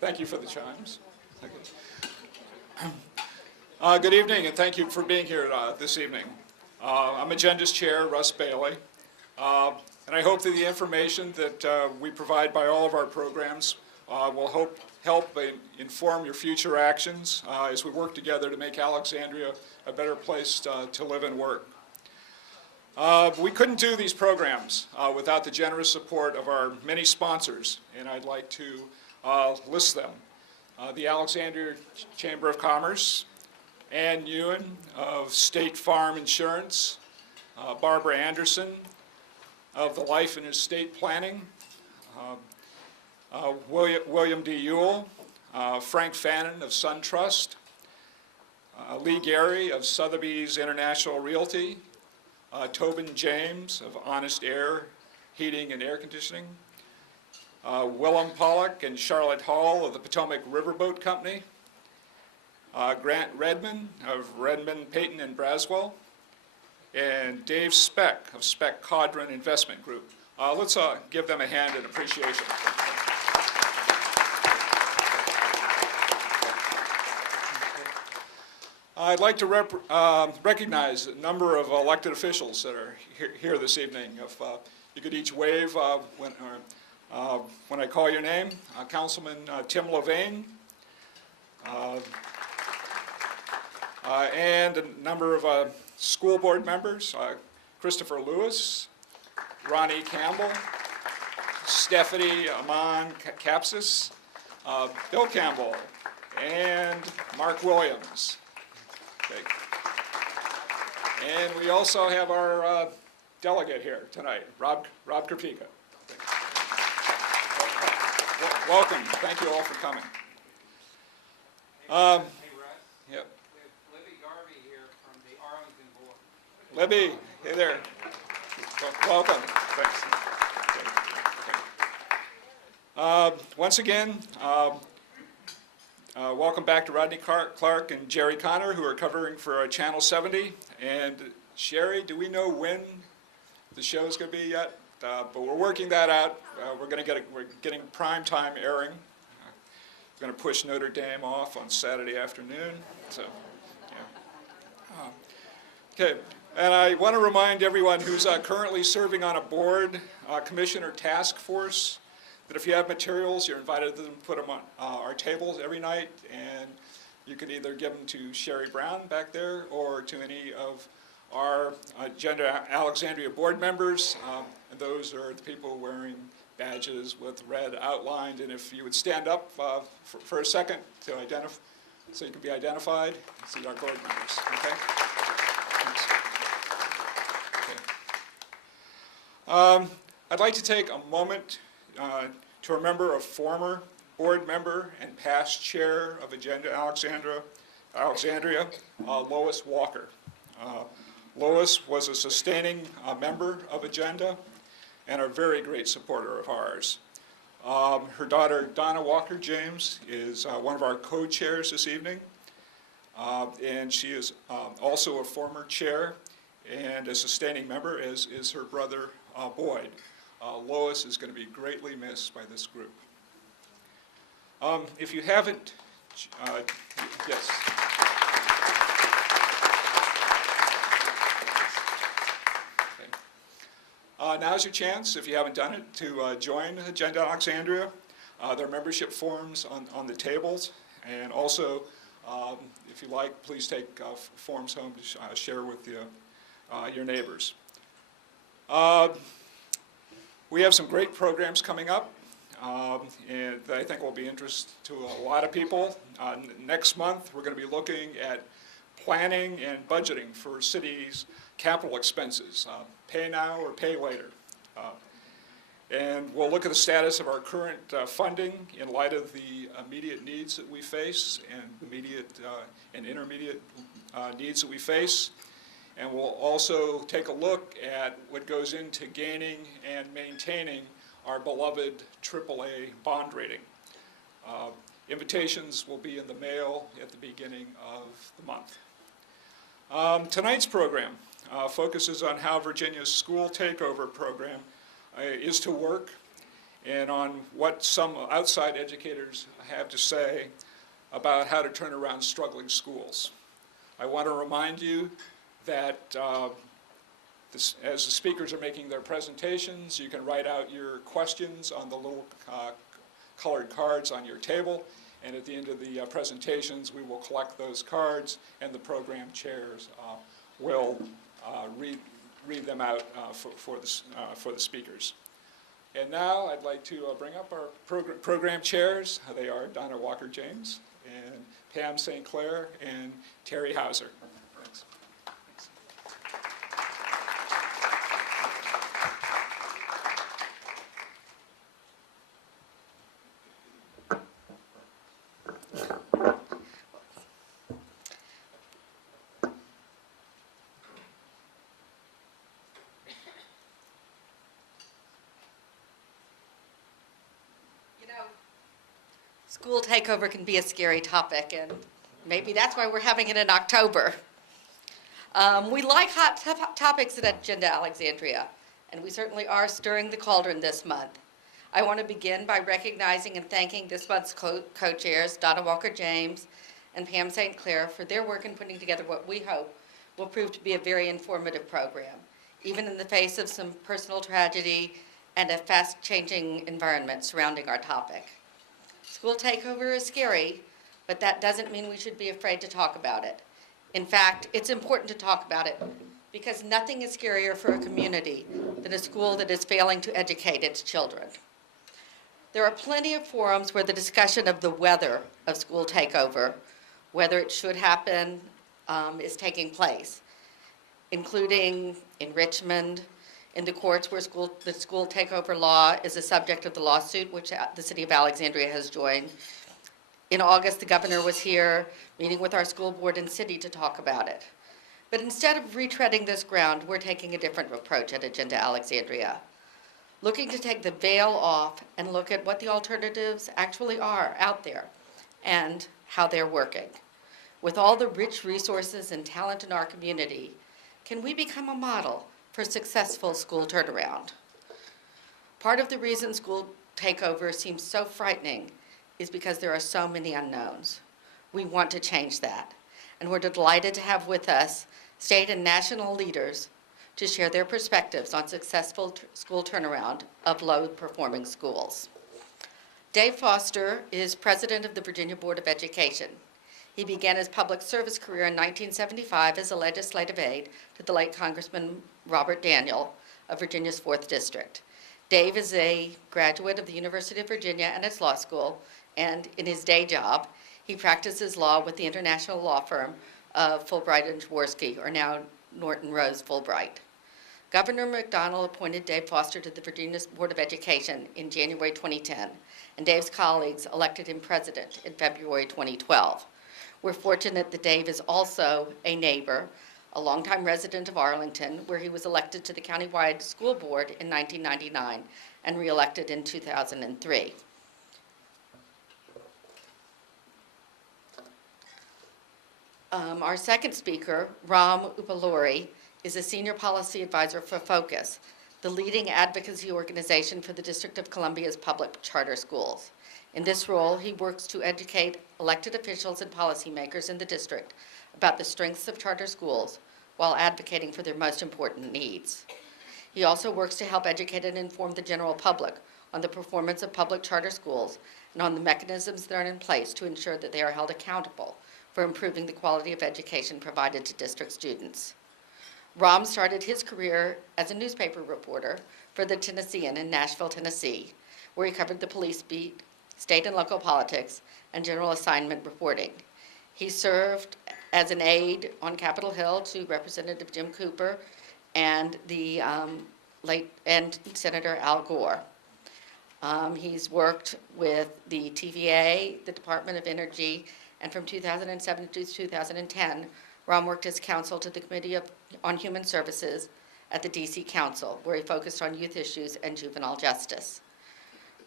Thank you for the chimes. Good evening, and thank you for being here this evening. I'm Agenda's Chair, Russ Bailey, and I hope that the information that we provide by all of our programs will help inform your future actions as we work together to make Alexandria a better place to live and work. We couldn't do these programs without the generous support of our many sponsors, and I'd like to list them. The Alexandria Chamber of Commerce, Ann Ewan of State Farm Insurance, Barbara Anderson of the Life and Estate Planning, William D. Ewell, Frank Fannin of SunTrust, Lee Gary of Sotheby's International Realty, Tobin James of Honest Air Heating and Air Conditioning, Willem Pollock and Charlotte Hall of the Potomac Riverboat Company, Grant Redmond of Redmond, Peyton, and Braswell, and Dave Speck of Speck Codron Investment Group. Let's give them a hand in appreciation. I'd like to recognize a number of elected officials that are here this evening. If you could each wave when I call your name. Councilman Tim Levain, and a number of school board members, Christopher Lewis, Ronnie Campbell, Stephanie Amon Capsis, Bill Campbell, and Mark Williams. Okay. And we also have our delegate here tonight, Rob Krapika. Welcome. Thank you all for coming. Hey, Russ. Yep. We have Libby Garvey here from the Arlington Board. Libby, hey there. Welcome. Thanks. Once again, welcome back to Rodney Clark and Jerry Connor, who are covering for Channel 70. And Sherry, do we know when the show is going to be yet? But we're working that out. We're getting prime time airing. We're going to push Notre Dame off on Saturday afternoon. So, yeah. Okay, and I want to remind everyone who's currently serving on a board, commission, or task force that if you have materials, you're invited to put them on our tables every night, and you can either give them to Sherry Brown back there or to any of our Agenda Alexandria board members. And those are the people wearing badges with red outlined. And if you would stand up for a second to identify, so you can be identified, see our board members. Okay. Thanks. Okay. I'd like to take a moment to remember a former board member and past chair of Agenda Alexandria, Lois Walker. Lois was a sustaining member of Agenda and a very great supporter of ours. Her daughter, Donna Walker James, is one of our co-chairs this evening, and she is also a former chair and a sustaining member, as is her brother, Boyd. Lois is going to be greatly missed by this group. If you haven't, yes. Now's your chance, if you haven't done it, to join Agenda Alexandria. There are membership forms on the tables, and also, if you like, please take forms home to share with your neighbors. We have some great programs coming up, and that I think will be of interest to a lot of people. Next month, we're going to be looking at planning and budgeting for cities' capital expenses, pay now or pay later. And we'll look at the status of our current funding in light of the immediate needs that we face and immediate and intermediate needs that we face. And we'll also take a look at what goes into gaining and maintaining our beloved AAA bond rating. Invitations will be in the mail at the beginning of the month. Tonight's program focuses on how Virginia's school takeover program is to work and on what some outside educators have to say about how to turn around struggling schools. I want to remind you that as the speakers are making their presentations, you can write out your questions on the little colored cards on your table, and at the end of the presentations, we will collect those cards, and the program chairs will read them out for the speakers. And now I'd like to bring up our program chairs. They are Donna Walker-James and Pam St. Clair and Terry Hauser. Thanks. School takeover can be a scary topic, and maybe that's why we're having it in October. We like hot topics at Agenda Alexandria, and we certainly are stirring the cauldron this month. I want to begin by recognizing and thanking this month's co-chairs, Donna Walker-James and Pam St. Clair, for their work in putting together what we hope will prove to be a very informative program, even in the face of some personal tragedy and a fast-changing environment surrounding our topic. School takeover is scary, but that doesn't mean we should be afraid to talk about it. In fact, it's important to talk about it because nothing is scarier for a community than a school that is failing to educate its children. There are plenty of forums where the discussion of the whether of school takeover, whether it should happen, is taking place, including in Richmond, in the courts where the school takeover law is a subject of the lawsuit, which the city of Alexandria has joined. In August, the governor was here meeting with our school board and city to talk about it. But instead of retreading this ground, we're taking a different approach at Agenda Alexandria, looking to take the veil off and look at what the alternatives actually are out there and how they're working. With all the rich resources and talent in our community, can we become a model for successful school turnaround? Part of the reason school takeover seems so frightening is because there are so many unknowns. We want to change that, and we're delighted to have with us state and national leaders to share their perspectives on successful school turnaround of low-performing schools. Dave Foster is president of the Virginia Board of Education. He began his public service career in 1975 as a legislative aide to the late Congressman Robert Daniel of Virginia's 4th District. Dave is a graduate of the University of Virginia and its law school, and in his day job, he practices law with the international law firm of Fulbright and Jaworski, or now Norton Rose Fulbright. Governor McDonnell appointed Dave Foster to the Virginia Board of Education in January 2010, and Dave's colleagues elected him president in February 2012. We're fortunate that Dave is also a neighbor, a longtime resident of Arlington, where he was elected to the countywide school board in 1999 and reelected in 2003. Our second speaker, Ram Upaluri, is a senior policy advisor for Focus, the leading advocacy organization for the District of Columbia's public charter schools. In this role, he works to educate elected officials and policymakers in the district about the strengths of charter schools while advocating for their most important needs. He also works to help educate and inform the general public on the performance of public charter schools and on the mechanisms that are in place to ensure that they are held accountable for improving the quality of education provided to district students. Ram started his career as a newspaper reporter for the Tennessean in Nashville, Tennessee, where he covered the police beat, state and local politics, and general assignment reporting. He served as an aide on Capitol Hill to Representative Jim Cooper and the Senator Al Gore. He's worked with the TVA, the Department of Energy, and from 2007 to 2010, Ram worked as counsel to the Committee on Human Services at the D.C. Council, where he focused on youth issues and juvenile justice.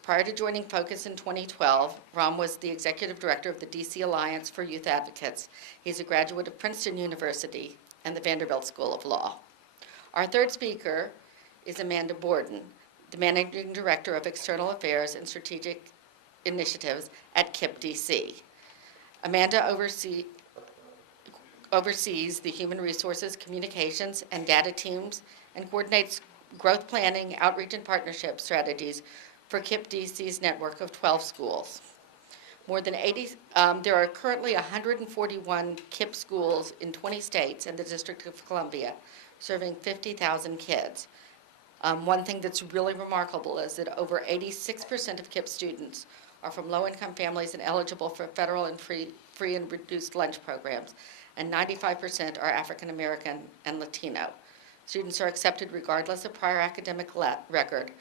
Prior to joining Focus in 2012, Ram was the executive director of the D.C. Alliance for Youth Advocates. He's a graduate of Princeton University and the Vanderbilt School of Law. Our third speaker is Amanda Borden, the Managing Director of External Affairs and Strategic Initiatives at KIPP DC. Amanda oversees the Human Resources, Communications, and Data teams and coordinates growth planning, outreach, and partnership strategies for KIPP DC's network of 12 schools. There are currently 141 KIPP schools in 20 states and the District of Columbia, serving 50,000 kids. One thing that's really remarkable is that over 86% of KIPP students are from low-income families and eligible for federal and free and reduced lunch programs, and 95% are African American and Latino. Students are accepted regardless of prior academic record,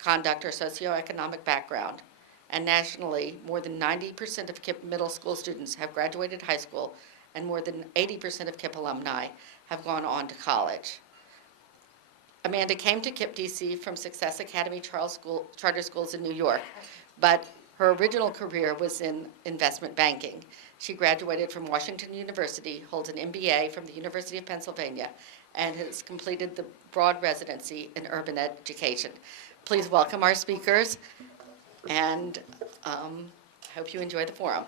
conduct, or socioeconomic background. And nationally, more than 90% of KIPP middle school students have graduated high school, and more than 80% of KIPP alumni have gone on to college. Amanda came to KIPP DC from Success Academy charter schools in New York, but her original career was in investment banking. She graduated from Washington University, holds an MBA from the University of Pennsylvania, and has completed the broad residency in urban education. Please welcome our speakers, and I hope you enjoy the forum.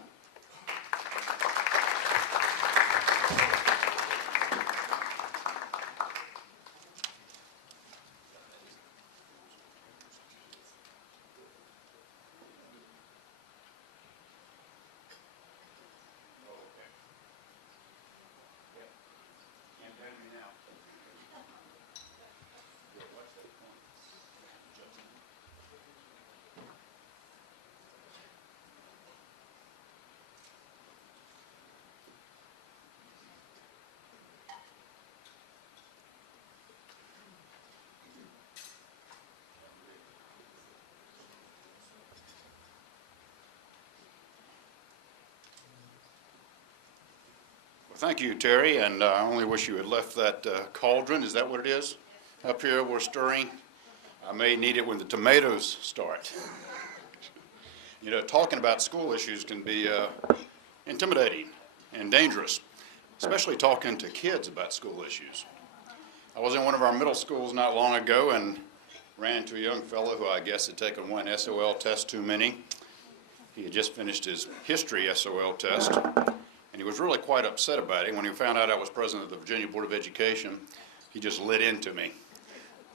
Thank you, Terry, and I only wish you had left that cauldron. Is that what it is? Up here we're stirring. I may need it when the tomatoes start. You know, talking about school issues can be intimidating and dangerous, especially talking to kids about school issues. I was in one of our middle schools not long ago and ran into a young fellow who I guess had taken one SOL test too many. He had just finished his history SOL test, and he was really quite upset about it. When he found out I was president of the Virginia Board of Education, he just lit into me.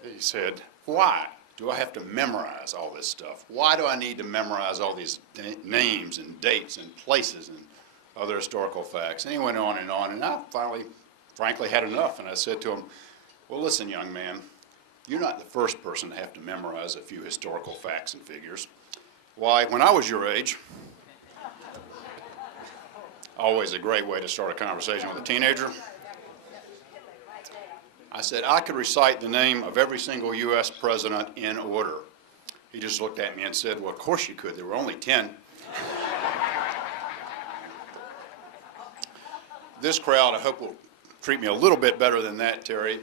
He said, "Why do I have to memorize all this stuff? Why do I need to memorize all these names and dates and places and other historical facts?" And he went on, and I finally, frankly, had enough. And I said to him, "Well, listen, young man, you're not the first person to have to memorize a few historical facts and figures. Why, when I was your age," always a great way to start a conversation with a teenager, I said, "I could recite the name of every single U.S. president in order." He just looked at me and said, "Well, of course you could. There were only 10. This crowd, I hope, will treat me a little bit better than that, Terry.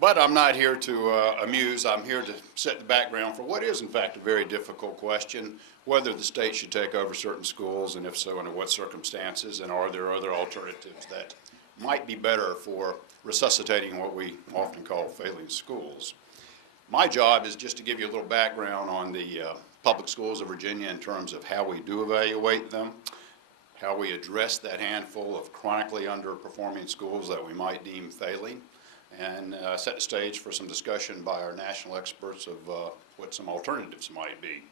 But I'm not here to amuse. I'm here to set the background for what is, in fact, a very difficult question: whether the state should take over certain schools, and if so, under what circumstances, and are there other alternatives that might be better for resuscitating what we often call failing schools. My job is just to give you a little background on the public schools of Virginia in terms of how we do evaluate them, how we address that handful of chronically underperforming schools that we might deem failing, and set the stage for some discussion by our national experts of what some alternatives might be.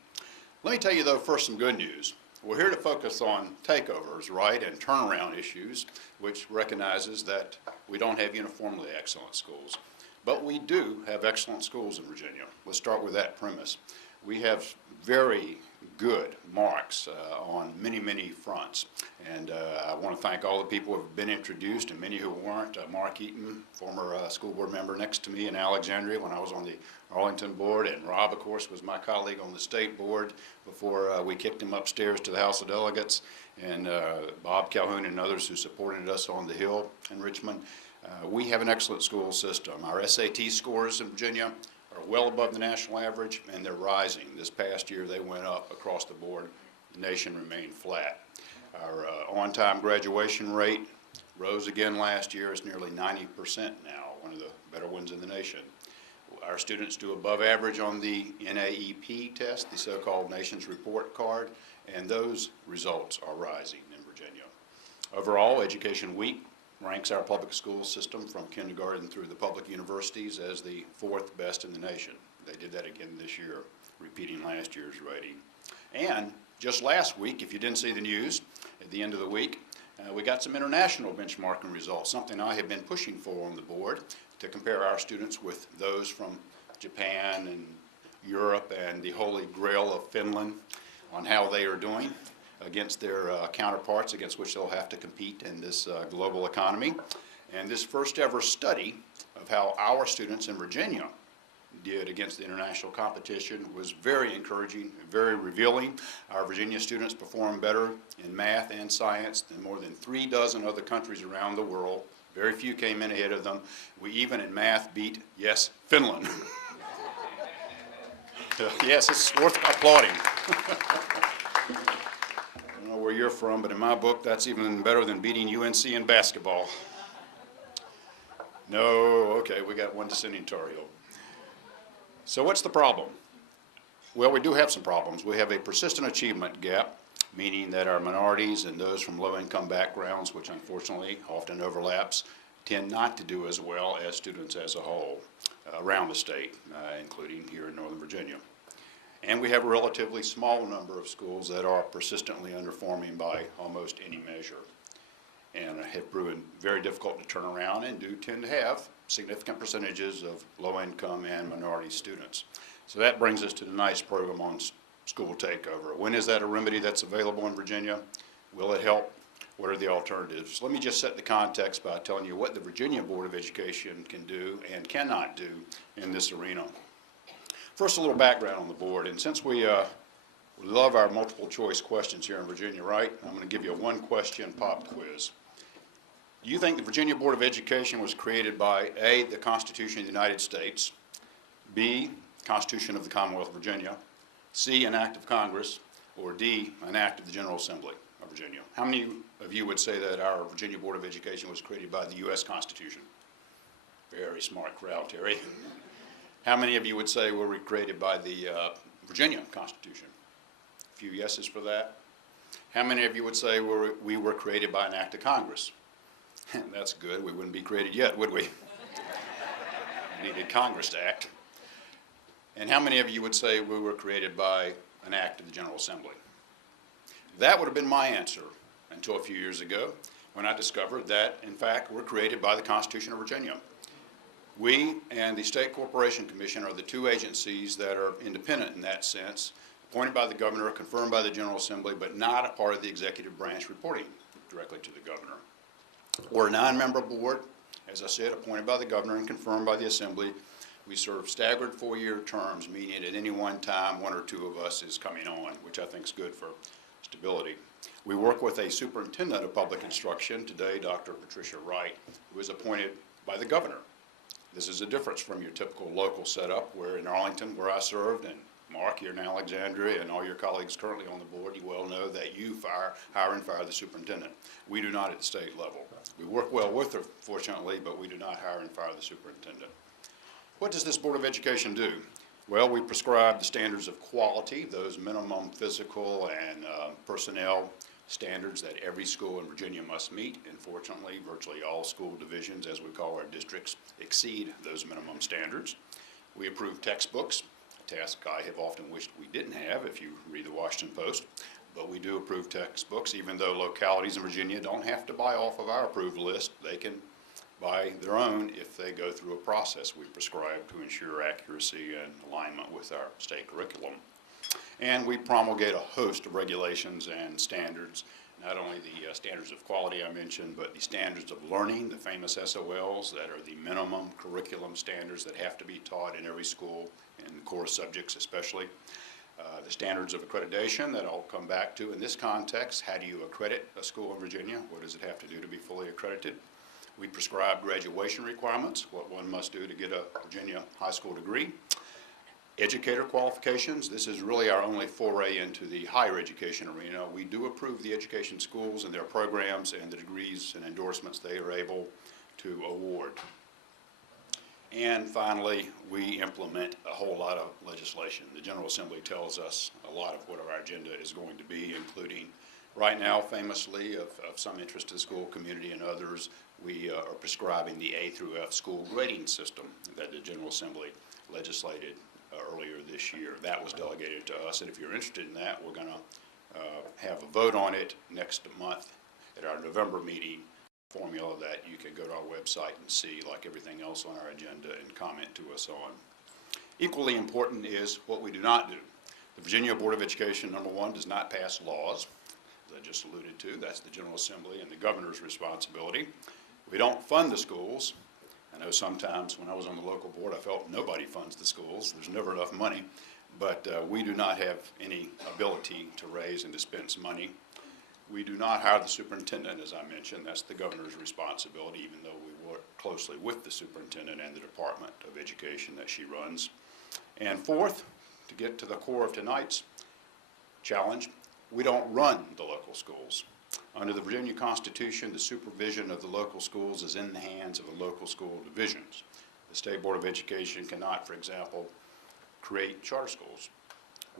Let me tell you, though, first some good news. We're here to focus on takeovers, right, and turnaround issues, which recognizes that we don't have uniformly excellent schools. But we do have excellent schools in Virginia. Let's start with that premise. We have very good marks on many, many fronts. And I want to thank all the people who have been introduced and many who weren't. Mark Eaton, former school board member next to me in Alexandria when I was on the Arlington board, and Rob, of course, was my colleague on the state board before we kicked him upstairs to the House of Delegates, and Bob Calhoun and others who supported us on the Hill in Richmond. We have an excellent school system. Our SAT scores in Virginia are well above the national average, and they're rising. This past year, they went up across the board. The nation remained flat. Our on-time graduation rate rose again last year. It's nearly 90% now, one of the better ones in the nation. Our students do above average on the NAEP test, the so-called Nations Report Card, and those results are rising in Virginia. Overall, Education Week ranks our public school system from kindergarten through the public universities as the 4th best in the nation. They did that again this year, repeating last year's rating. And just last week, if you didn't see the news, at the end of the week, we got some international benchmarking results, something I have been pushing for on the board, to compare our students with those from Japan and Europe and the Holy Grail of Finland on how they are doing against their counterparts against which they'll have to compete in this global economy. And this first ever study of how our students in Virginia did against the international competition was very encouraging, very revealing. Our Virginia students performed better in math and science than more than 3 dozen other countries around the world. Very few came in ahead of them. We even in math beat, yes, Finland. Yes, it's worth applauding. I don't know where you're from, but in my book, that's even better than beating UNC in basketball. No, okay, we got one dissenting Tar Heel. So what's the problem? Well, we do have some problems. We have a persistent achievement gap, meaning that our minorities and those from low-income backgrounds, which unfortunately often overlaps, tend not to do as well as students as a whole around the state, including here in Northern Virginia. And we have a relatively small number of schools that are persistently underperforming by almost any measure, and have proven very difficult to turn around and do tend to have significant percentages of low-income and minority students. So that brings us to the nice program on school takeover. When is that a remedy that's available in Virginia? Will it help? What are the alternatives? Let me just set the context by telling you what the Virginia Board of Education can do and cannot do in this arena. First, a little background on the board, and since we love our multiple choice questions here in Virginia, right? I'm going to give you a one-question pop quiz. Do you think the Virginia Board of Education was created by A, the Constitution of the United States, B, Constitution of the Commonwealth of Virginia, C, an act of Congress, or D, an act of the General Assembly of Virginia? How many of you would say that our Virginia Board of Education was created by the U.S. Constitution? Very smart crowd, Terry. How many of you would say we were created by the Virginia Constitution? A few yeses for that. How many of you would say we were created by an act of Congress? That's good. We wouldn't be created yet, would we? We needed Congress to act. And how many of you would say we were created by an act of the General Assembly? That would have been my answer until a few years ago when I discovered that, in fact, we're created by the Constitution of Virginia. We and the State Corporation Commission are the two agencies that are independent in that sense, appointed by the governor, confirmed by the General Assembly, but not a part of the executive branch reporting directly to the governor. We're a 9-member board, as I said, appointed by the governor and confirmed by the Assembly. We serve staggered 4-year terms, meaning at any one time, 1 or 2 of us is coming on, which I think is good for stability. We work with a superintendent of public instruction, today Dr. Patricia Wright, who is appointed by the governor. This is a difference from your typical local setup, where in Arlington, where I served, and Mark here in Alexandria, and all your colleagues currently on the board, you well know that you hire and fire the superintendent. We do not at the state level. We work well with her, fortunately, but we do not hire and fire the superintendent. What does this Board of Education do? Well, we prescribe the standards of quality, those minimum physical and personnel standards that every school in Virginia must meet, and fortunately, virtually all school divisions, as we call our districts, exceed those minimum standards. We approve textbooks, a task I have often wished we didn't have if you read the Washington Post, but we do approve textbooks, even though localities in Virginia don't have to buy off of our approved list. They can buy their own if they go through a process we prescribe to ensure accuracy and alignment with our state curriculum. And we promulgate a host of regulations and standards, not only the standards of quality I mentioned, but the standards of learning, the famous SOLs that are the minimum curriculum standards that have to be taught in every school, in core subjects especially. The standards of accreditation that I'll come back to in this context. How do you accredit a school in Virginia? What does it have to do to be fully accredited? We prescribe graduation requirements, what one must do to get a Virginia high school degree. Educator qualifications, this is really our only foray into the higher education arena. We do approve the education schools and their programs and the degrees and endorsements they are able to award. And finally, we implement a whole lot of legislation. The General Assembly tells us a lot of what our agenda is going to be, including right now, famously, of some interest to the school community and others, we are prescribing the A through F school grading system that the General Assembly legislated earlier this year. That was delegated to us, and if you're interested in that, we're going to have a vote on it next month at our November meeting. Formula that you can go to our website and see, like everything else on our agenda, and comment to us on. Equally important is what we do not do. The Virginia Board of Education, number one, does not pass laws, as I just alluded to. That's the General Assembly and the governor's responsibility. We don't fund the schools. I know sometimes when I was on the local board, I felt nobody funds the schools. There's never enough money. But we do not have any ability to raise and dispense money. We do not hire the superintendent, as I mentioned. That's the governor's responsibility, even though we work closely with the superintendent and the Department of Education that she runs. And fourth, to get to the core of tonight's challenge, we don't run the local schools. Under the Virginia Constitution, the supervision of the local schools is in the hands of the local school divisions. The State Board of Education cannot, for example, create charter schools.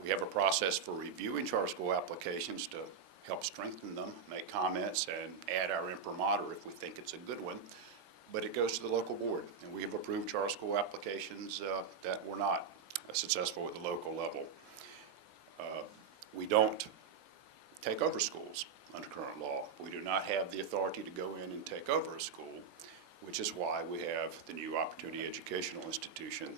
We have a process for reviewing charter school applications to help strengthen them, make comments, and add our imprimatur if we think it's a good one. But it goes to the local board, and we have approved charter school applications that were not successful at the local level. We don't take over schools under current law. We do not have the authority to go in and take over a school, which is why we have the new Opportunity Educational Institution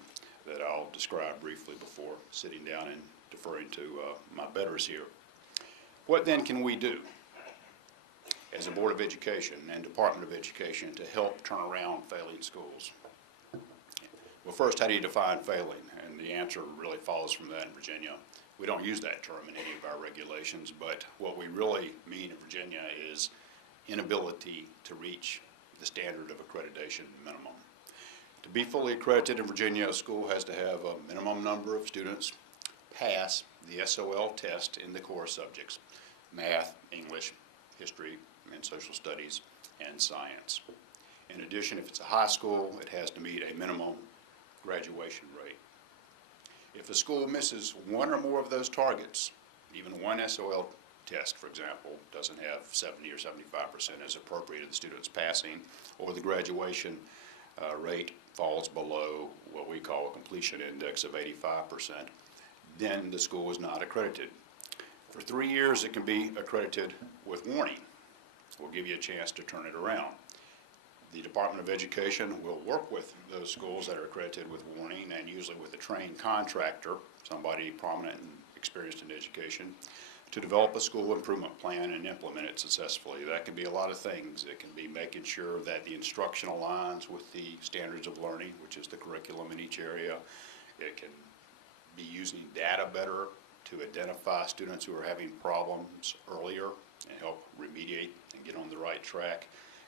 that I'll describe briefly before sitting down and deferring to my betters here. What then can we do as a Board of Education and Department of Education to help turn around failing schools? Well, first, how do you define failing? And the answer really follows from that in Virginia. We don't use that term in any of our regulations, but what we really mean in Virginia is inability to reach the standard of accreditation minimum. To be fully accredited in Virginia, a school has to have a minimum number of students pass the SOL test in the core subjects: math, English, history, and social studies, and science. In addition, if it's a high school, it has to meet a minimum graduation rate. If a school misses one or more of those targets, even one SOL test, for example, doesn't have 70 or 75% as appropriate of the students passing, or the graduation rate falls below what we call a completion index of 85%, then the school is not accredited. For 3 years, it can be accredited with warning. We'll give you a chance to turn it around. The Department of Education will work with those schools that are accredited with warning, and usually with a trained contractor, somebody prominent and experienced in education, to develop a school improvement plan and implement it successfully. That can be a lot of things. It can be making sure that the instruction aligns with the standards of learning, which is the curriculum in each area. It can be using data better to identify students who are having problems earlier and help remediate and get on the right track.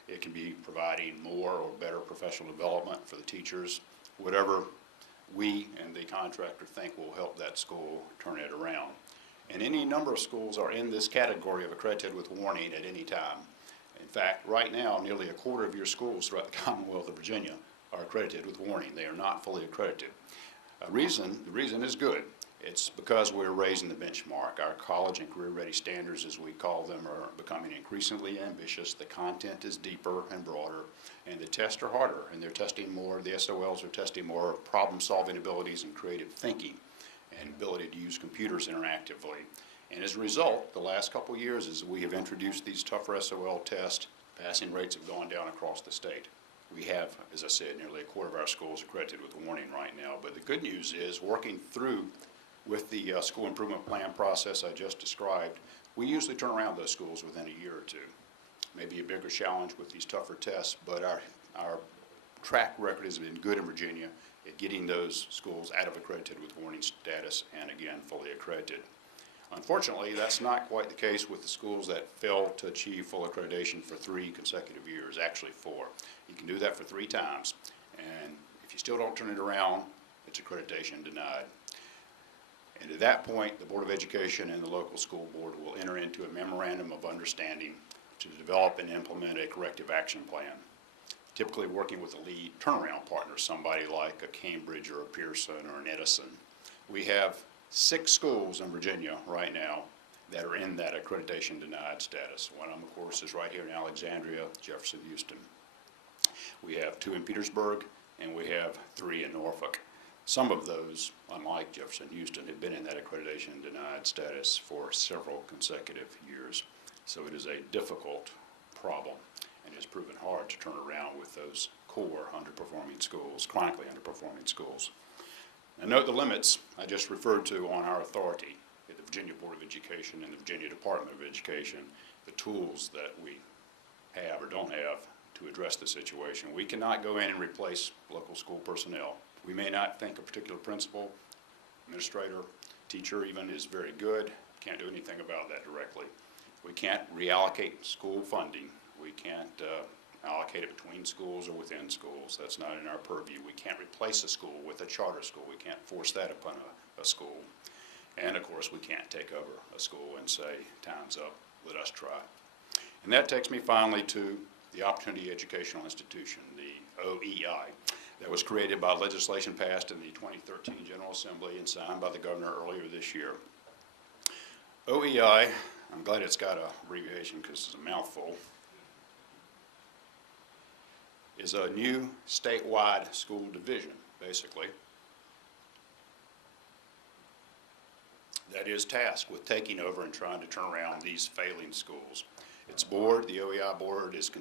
It can be providing more or better professional development for the teachers, whatever we and the contractor think will help that school turn it around. And any number of schools are in this category of accredited with warning at any time. In fact, right now, nearly a quarter of your schools throughout the Commonwealth of Virginia are accredited with warning. They are not fully accredited. The reason is good. It's because we're raising the benchmark. Our college and career-ready standards, as we call them, are becoming increasingly ambitious. The content is deeper and broader, and the tests are harder, and they're testing more. The SOLs are testing more problem-solving abilities and creative thinking and ability to use computers interactively. And as a result, the last couple of years, as we have introduced these tougher SOL tests, passing rates have gone down across the state. We have, as I said, nearly a quarter of our schools accredited with warning right now. But the good news is, working through with the school improvement plan process I just described, we usually turn around those schools within a year or two. Maybe a bigger challenge with these tougher tests, but our track record has been good in Virginia at getting those schools out of accredited with warning status and, again, fully accredited. Unfortunately, that's not quite the case with the schools that fail to achieve full accreditation for 3 consecutive years, actually 4. You can do that for 3 times, and if you still don't turn it around, it's accreditation denied. And at that point, the Board of Education and the local school board will enter into a memorandum of understanding to develop and implement a corrective action plan. typically working with a lead turnaround partner, somebody like a Cambridge or a Pearson or an Edison. We have 6 schools in Virginia right now that are in that accreditation denied status. One of them, of course, is right here in Alexandria, Jefferson, Houston. We have 2 in Petersburg, and we have 3 in Norfolk. Some of those, unlike Jefferson, Houston, have been in that accreditation denied status for several consecutive years. So it is a difficult problem, and it's proven hard to turn around with those core underperforming schools, chronically underperforming schools. Now note the limits I just referred to on our authority at the Virginia Board of Education and the Virginia Department of Education, the tools that we have or don't have to address the situation. We cannot go in and replace local school personnel. We may not think a particular principal, administrator, teacher even is very good. Can't do anything about that directly. We can't reallocate school funding. We can't allocate it between schools or within schools. That's not in our purview. We can't replace a school with a charter school. We can't force that upon a school. And of course, we can't take over a school and say, time's up, let us try. And that takes me finally to the Opportunity Educational Institution, the OEI, that was created by legislation passed in the 2013 General Assembly and signed by the governor earlier this year. OEI, I'm glad it's got an abbreviation because it's a mouthful, is a new statewide school division, basically, that is tasked with taking over and trying to turn around these failing schools. Its board, the OEI board, is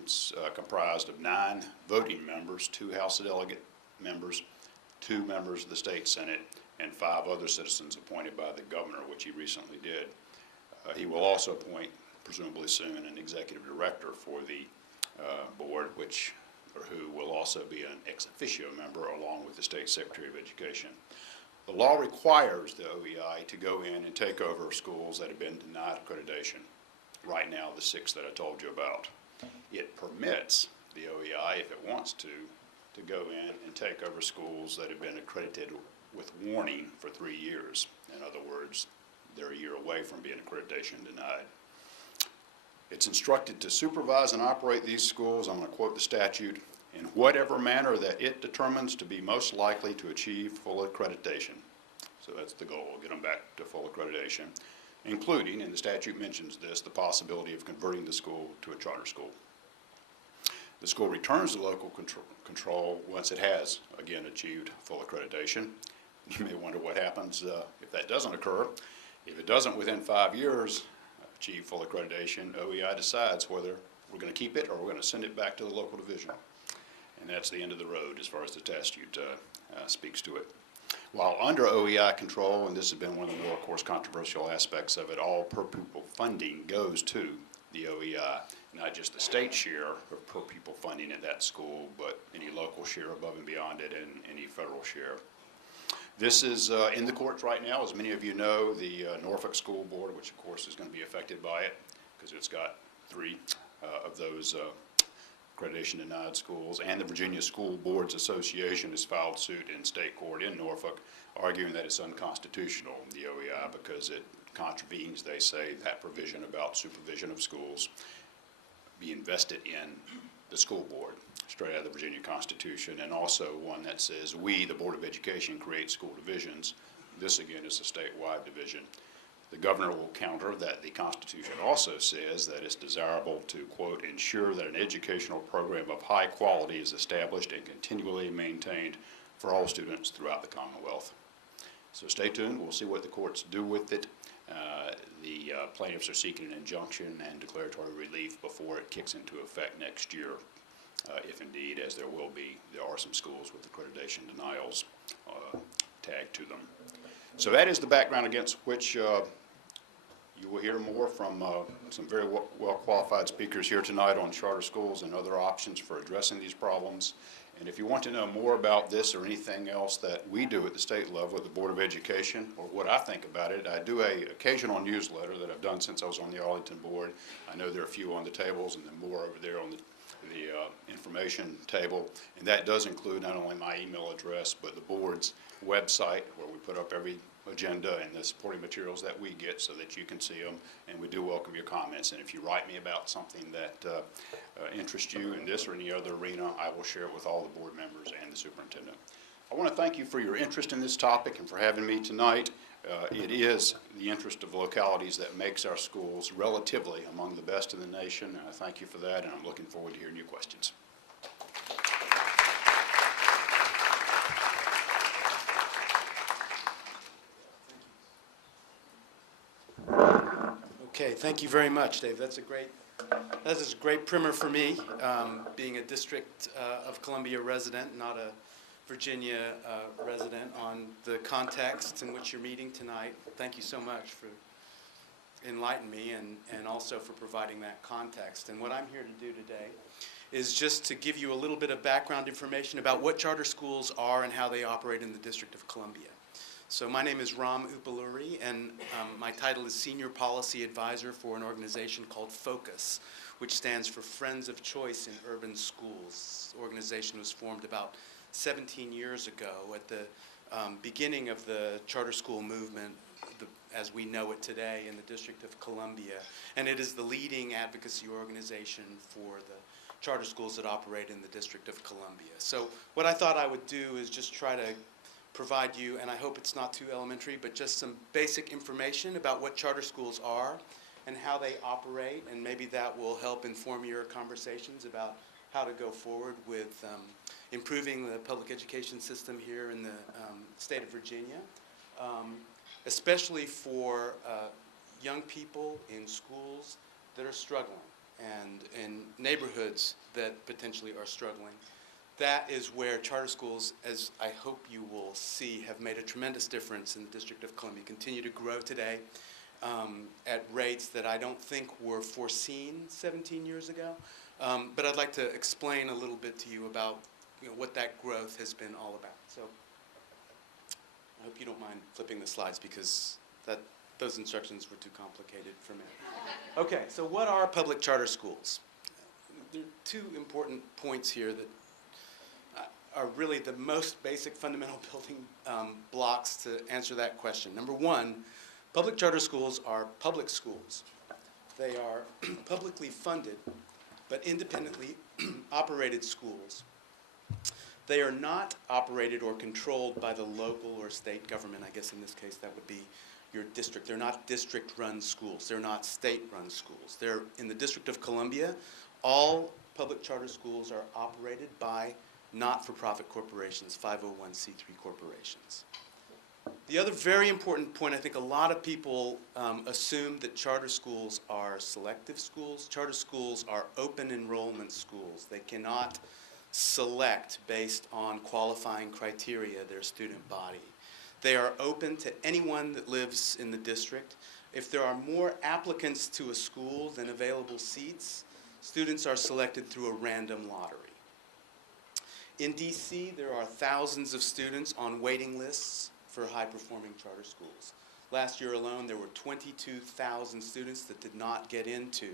comprised of 9 voting members, 2 House delegate members, 2 members of the state Senate, and 5 other citizens appointed by the governor, which he recently did. He will also appoint, presumably soon, an executive director for the board, who will also be an ex officio member along with the state secretary of education. The law requires the OEI to go in and take over schools that have been denied accreditation. Right now, the 6 that I told you about. It permits the OEI, if it wants to go in and take over schools that have been accredited with warning for 3 years. In other words, they're a year away from being accreditation denied. It's instructed to supervise and operate these schools, I'm going to quote the statute, in whatever manner that it determines to be most likely to achieve full accreditation. So that's the goal, get them back to full accreditation, including, and the statute mentions this, the possibility of converting the school to a charter school. The school returns to local control once it has, again, achieved full accreditation. You may wonder what happens if that doesn't occur. If it doesn't within 5 years achieve full accreditation, OEI decides whether we're going to keep it or we're going to send it back to the local division. And that's the end of the road as far as the statute speaks to it. While under OEI control, and this has been one of the more, of course, controversial aspects of it, all per pupil funding goes to the OEI, not just the state share of per pupil funding at that school, but any local share above and beyond it and any federal share. This is in the courts right now. As many of you know, the Norfolk School Board, which of course is going to be affected by it because it's got 3 of those accreditation denied schools, and the Virginia School Boards Association has filed suit in state court in Norfolk arguing that it's unconstitutional, the OEI, because it contravenes, they say, that provision about supervision of schools be invested in the school board, straight out of the Virginia Constitution, and also one that says we, the Board of Education, create school divisions. This, again, is a statewide division. The governor will counter that the Constitution also says that it's desirable to, quote, ensure that an educational program of high quality is established and continually maintained for all students throughout the Commonwealth. So stay tuned. We'll see what the courts do with it. The plaintiffs are seeking an injunction and declaratory relief before it kicks into effect next year, if indeed, as there are some schools with accreditation denials tagged to them. So that is the background against which you will hear more from some very well-qualified speakers here tonight on charter schools and other options for addressing these problems. And if you want to know more about this or anything else that we do at the state level at the Board of Education, or what I think about it, I do an occasional newsletter that I've done since I was on the Arlington Board. I know there are a few on the tables and then more over there on the information table. And that does include not only my email address, but the board's website, where we put up every agenda and the supporting materials that we get so that you can see them, and we do welcome your comments. And if you write me about something that interests you in this or any other arena, I will share it with all the board members and the superintendent. I want to thank you for your interest in this topic and for having me tonight. It is the interest of localities that makes our schools relatively among the best in the nation, and I thank you for that, and I'm looking forward to hearing your questions. Okay, thank you very much, Dave. That's a great primer for me, being a District of Columbia resident, not a Virginia resident, on the context in which you're meeting tonight. Thank you so much for enlightening me and also for providing that context. And what I'm here to do today is just to give you a little bit of background information about what charter schools are and how they operate in the District of Columbia. So my name is Ram Upaluri, and my title is Senior Policy Advisor for an organization called FOCUS, which stands for Friends of Choice in Urban Schools. The organization was formed about 17 years ago at the beginning of the charter school movement as we know it today in the District of Columbia, and it is the leading advocacy organization for the charter schools that operate in the District of Columbia. So what I thought I would do is just try to provide you, and I hope it's not too elementary, but just some basic information about what charter schools are and how they operate, and maybe that will help inform your conversations about how to go forward with improving the public education system here in the state of Virginia, especially for young people in schools that are struggling and in neighborhoods that potentially are struggling. That is where charter schools, as I hope you will see, have made a tremendous difference in the District of Columbia, continue to grow today at rates that I don't think were foreseen 17 years ago. But I'd like to explain a little bit to you about what that growth has been all about. So I hope you don't mind flipping the slides because those instructions were too complicated for me. Okay, so what are public charter schools? There are two important points here that are really the most basic fundamental building blocks to answer that question. Number one, public charter schools are public schools. They are publicly funded but independently operated schools. They are not operated or controlled by the local or state government. I guess in this case that would be your district. They're not district-run schools. They're not state-run schools. They're in the District of Columbia. All public charter schools are operated by not-for-profit corporations, 501c3 corporations. The other very important point, I think a lot of people assume that charter schools are selective schools. Charter schools are open enrollment schools. They cannot select based on qualifying criteria their student body. They are open to anyone that lives in the district. If there are more applicants to a school than available seats, students are selected through a random lottery. In DC, there are thousands of students on waiting lists for high-performing charter schools. Last year alone, there were 22,000 students that did not get into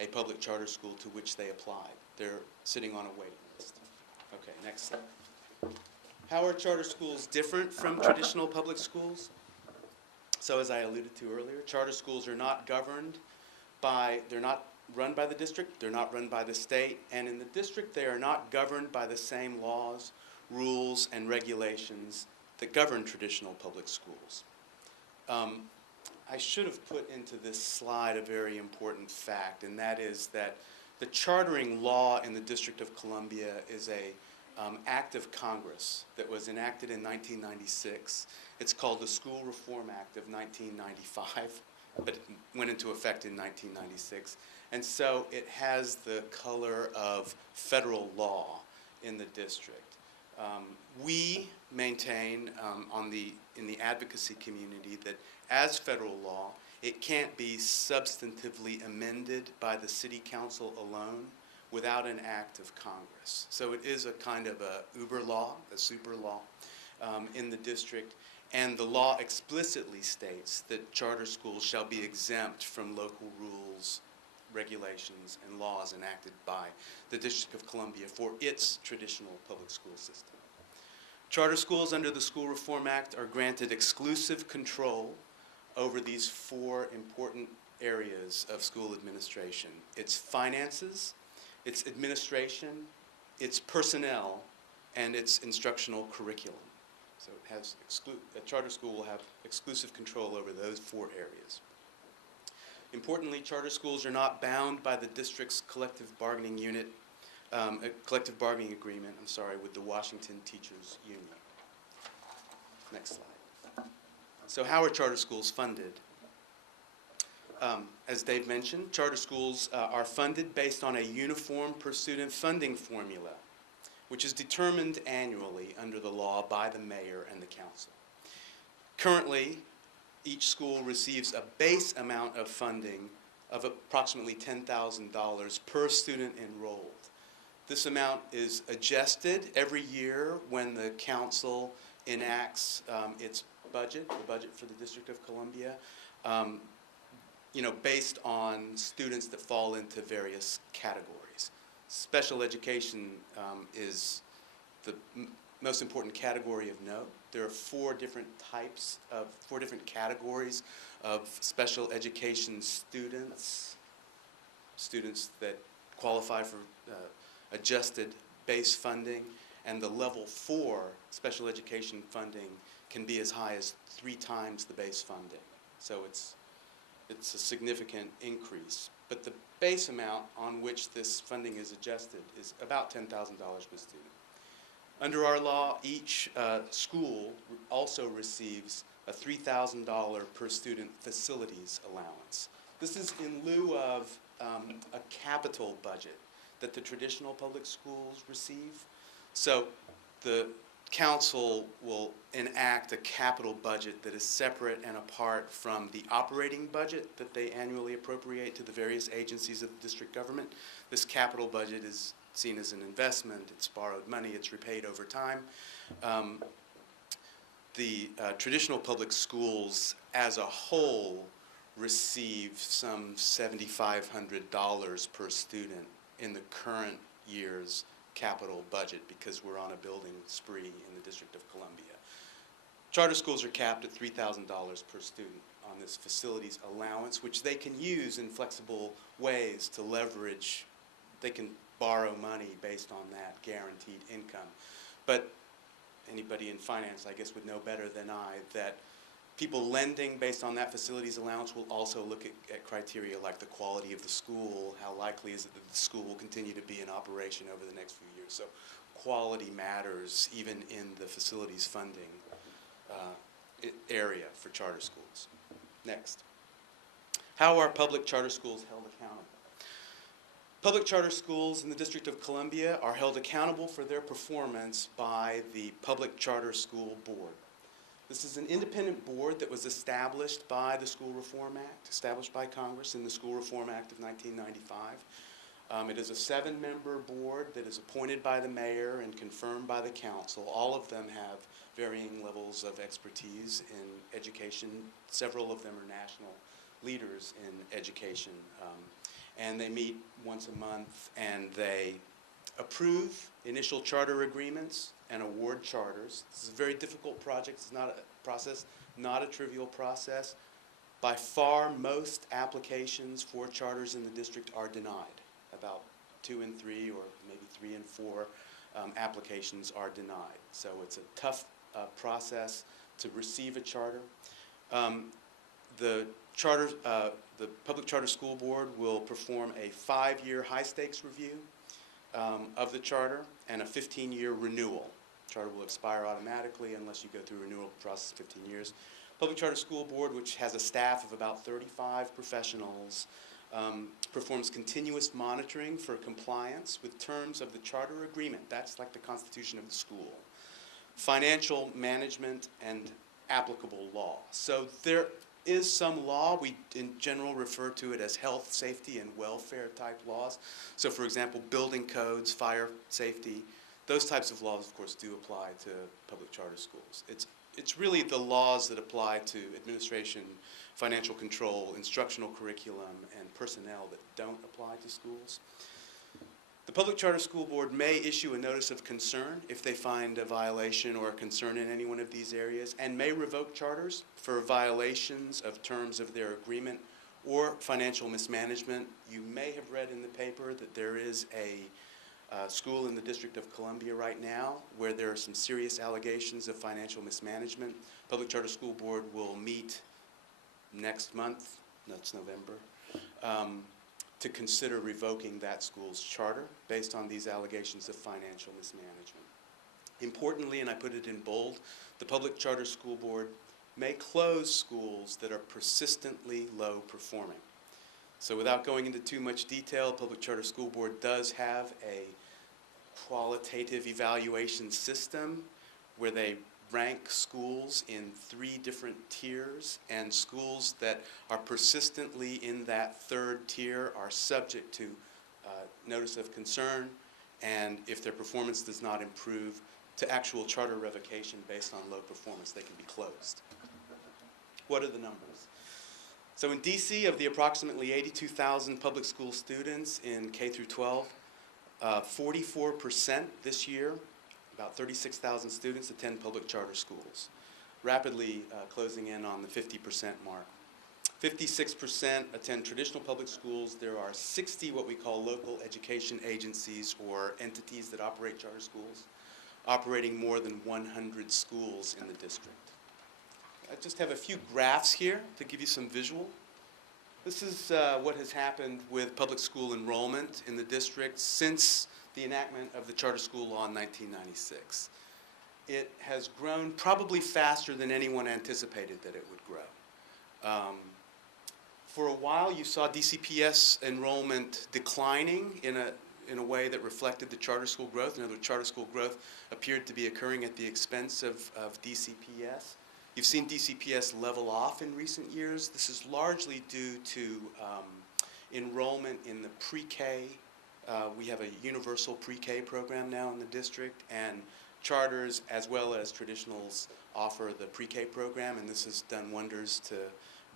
a public charter school to which they applied. They're sitting on a waiting list. Okay, next slide. How are charter schools different from traditional public schools? So as I alluded to earlier, charter schools are not governed by, they're not run by the district, they're not run by the state, and in the district they are not governed by the same laws, rules, and regulations that govern traditional public schools. I should have put into this slide a very important fact, and that is that the chartering law in the District of Columbia is a act of Congress that was enacted in 1996. It's called the School Reform Act of 1995, but it went into effect in 1996. And so it has the color of federal law in the district. We maintain in the advocacy community that as federal law, it can't be substantively amended by the city council alone without an act of Congress. So it is a kind of a uber law, a super law in the district. And the law explicitly states that charter schools shall be exempt from local rules, regulations, and laws enacted by the District of Columbia for its traditional public school system. Charter schools under the School Reform Act are granted exclusive control over these four important areas of school administration. Its finances, its administration, its personnel, and its instructional curriculum. So it has a charter school will have exclusive control over those four areas. Importantly, charter schools are not bound by the district's collective bargaining agreement, with the Washington Teachers Union. Next slide. So how are charter schools funded? As Dave mentioned, charter schools are funded based on a uniform per student funding formula, which is determined annually under the law by the mayor and the council. Currently, each school receives a base amount of funding of approximately $10,000 per student enrolled. This amount is adjusted every year when the council enacts its budget, the budget for the District of Columbia, based on students that fall into various categories. Special education is the most important category of note. There are four different categories of special education students that qualify for adjusted base funding, and the level 4 special education funding can be as high as 3 times the base funding. So it's a significant increase. But the base amount on which this funding is adjusted is about $10,000 per student. Under our law, each school also receives a $3,000 per student facilities allowance. This is in lieu of a capital budget that the traditional public schools receive. So the council will enact a capital budget that is separate and apart from the operating budget that they annually appropriate to the various agencies of the district government. This capital budget is seen as an investment. It's borrowed money. It's repaid over time. The traditional public schools as a whole receive some $7,500 per student in the current year's capital budget because we're on a building spree in the District of Columbia. Charter schools are capped at $3,000 per student on this facilities allowance, which they can use in flexible ways to leverage. They can borrow money based on that guaranteed income. But anybody in finance, I guess, would know better than I that people lending based on that facilities allowance will also look at criteria like the quality of the school, how likely is it that the school will continue to be in operation over the next few years. So quality matters even in the facilities funding area for charter schools. Next. How are public charter schools held accountable? Public charter schools in the District of Columbia are held accountable for their performance by the Public Charter School Board. This is an independent board that was established by the School Reform Act, established by Congress in the School Reform Act of 1995. It is a 7-member board that is appointed by the mayor and confirmed by the council. All of them have varying levels of expertise in education. Several of them are national leaders in education. And they meet once a month and they approve initial charter agreements and award charters. This is a very difficult project. It's not a process, not a trivial process. By far, most applications for charters in the district are denied. About 2 and 3, or maybe 3 and 4 applications are denied. So it's a tough process to receive a charter. The Public Charter School Board will perform a 5-year high-stakes review of the charter and a 15-year renewal. Charter will expire automatically unless you go through a renewal process of 15 years. Public Charter School Board, which has a staff of about 35 professionals, performs continuous monitoring for compliance with terms of the charter agreement. That's like the constitution of the school. Financial management and applicable law. So there is some law. We in general refer to it as health, safety, and welfare type laws. So for example, building codes, fire safety, those types of laws, of course, do apply to public charter schools. It's really the laws that apply to administration, financial control, instructional curriculum, and personnel that don't apply to schools. The Public Charter School Board may issue a notice of concern if they find a violation or a concern in any one of these areas, and may revoke charters for violations of terms of their agreement or financial mismanagement. You may have read in the paper that there is a school in the District of Columbia right now where there are some serious allegations of financial mismanagement. Public Charter School Board will meet next month, that's November, to consider revoking that school's charter based on these allegations of financial mismanagement. Importantly, and I put it in bold, the Public Charter School Board may close schools that are persistently low performing. So without going into too much detail, Public Charter School Board does have a qualitative evaluation system where they rank schools in 3 different tiers, and schools that are persistently in that 3rd tier are subject to notice of concern, and if their performance does not improve, to actual charter revocation based on low performance. They can be closed. What are the numbers? So in DC, of the approximately 82,000 public school students in K through 12, 44% this year, about 36,000 students, attend public charter schools, rapidly closing in on the 50% mark. 56% attend traditional public schools. There are 60 what we call local education agencies or entities that operate charter schools, operating more than 100 schools in the district. I just have a few graphs here to give you some visual. This is what has happened with public school enrollment in the district since the enactment of the charter school law in 1996. It has grown probably faster than anyone anticipated that it would grow. For a while, you saw DCPS enrollment declining in a way that reflected the charter school growth. In other words, charter school growth appeared to be occurring at the expense of DCPS. You've seen DCPS level off in recent years. This is largely due to enrollment in the pre-K. We have a universal pre-K program now in the district, and charters as well as traditionals offer the pre-K program, and this has done wonders to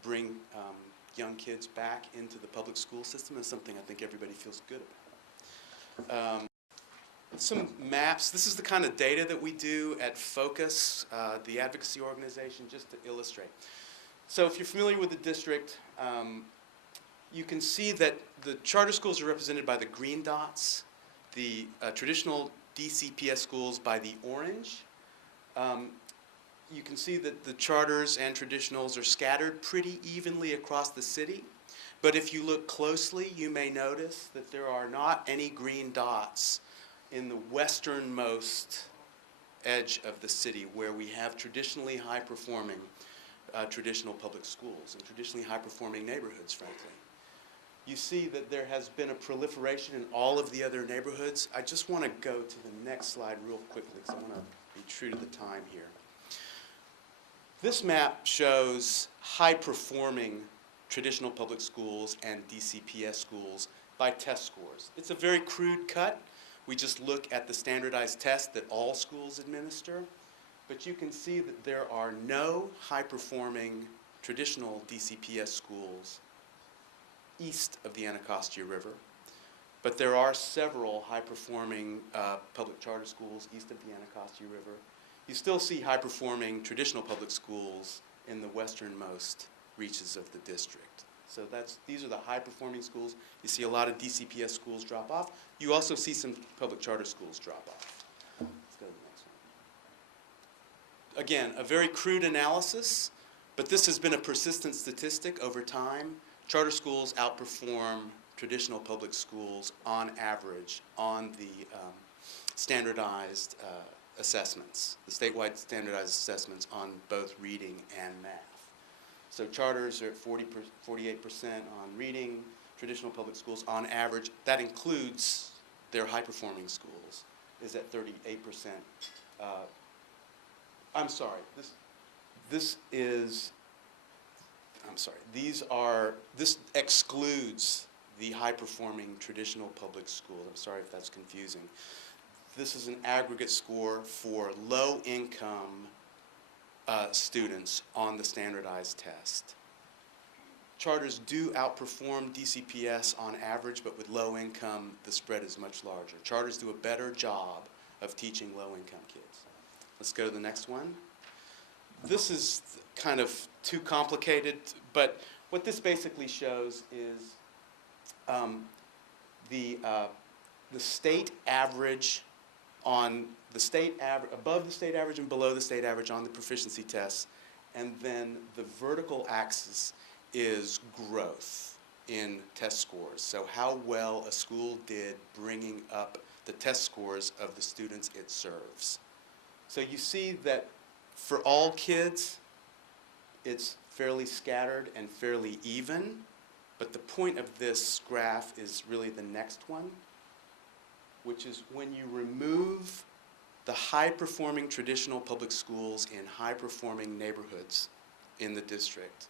bring young kids back into the public school system. It's something I think everybody feels good about. Some maps. This is the kind of data that we do at Focus, the advocacy organization, just to illustrate. So if you're familiar with the district, you can see that the charter schools are represented by the green dots, the traditional DCPS schools by the orange. You can see that the charters and traditionals are scattered pretty evenly across the city. But if you look closely, you may notice that there are not any green dots in the westernmost edge of the city where we have traditionally high-performing traditional public schools and traditionally high-performing neighborhoods, frankly. You see that there has been a proliferation in all of the other neighborhoods. I just want to go to the next slide real quickly because I want to be true to the time here. This map shows high-performing traditional public schools and DCPS schools by test scores. It's a very crude cut. We just look at the standardized test that all schools administer. But you can see that there are no high-performing traditional DCPS schools east of the Anacostia River. But there are several high-performing public charter schools east of the Anacostia River. You still see high-performing traditional public schools in the westernmost reaches of the district. So these are the high-performing schools. You see a lot of DCPS schools drop off. You also see some public charter schools drop off. Let's go to the next one. Again, a very crude analysis, but this has been a persistent statistic over time. Charter schools outperform traditional public schools on average on the standardized assessments, the statewide standardized assessments on both reading and math. So charters are at 48% on reading, traditional public schools on average, that includes their high-performing schools, is at 38%. I'm sorry, this excludes the high-performing traditional public schools. I'm sorry if that's confusing. This is an aggregate score for low-income students on the standardized test. charters do outperform DCPS on average, but with low income, the spread is much larger. Charters do a better job of teaching low income kids. Let's go to the next one. This is kind of too complicated, but what this basically shows is the state average on the state average, above the state average and below the state average on the proficiency tests, and then the vertical axis is growth in test scores. So how well a school did bringing up the test scores of the students it serves. So you see that for all kids, it's fairly scattered and fairly even, but the point of this graph is really the next one, which is when you remove the high-performing traditional public schools in high-performing neighborhoods in the district,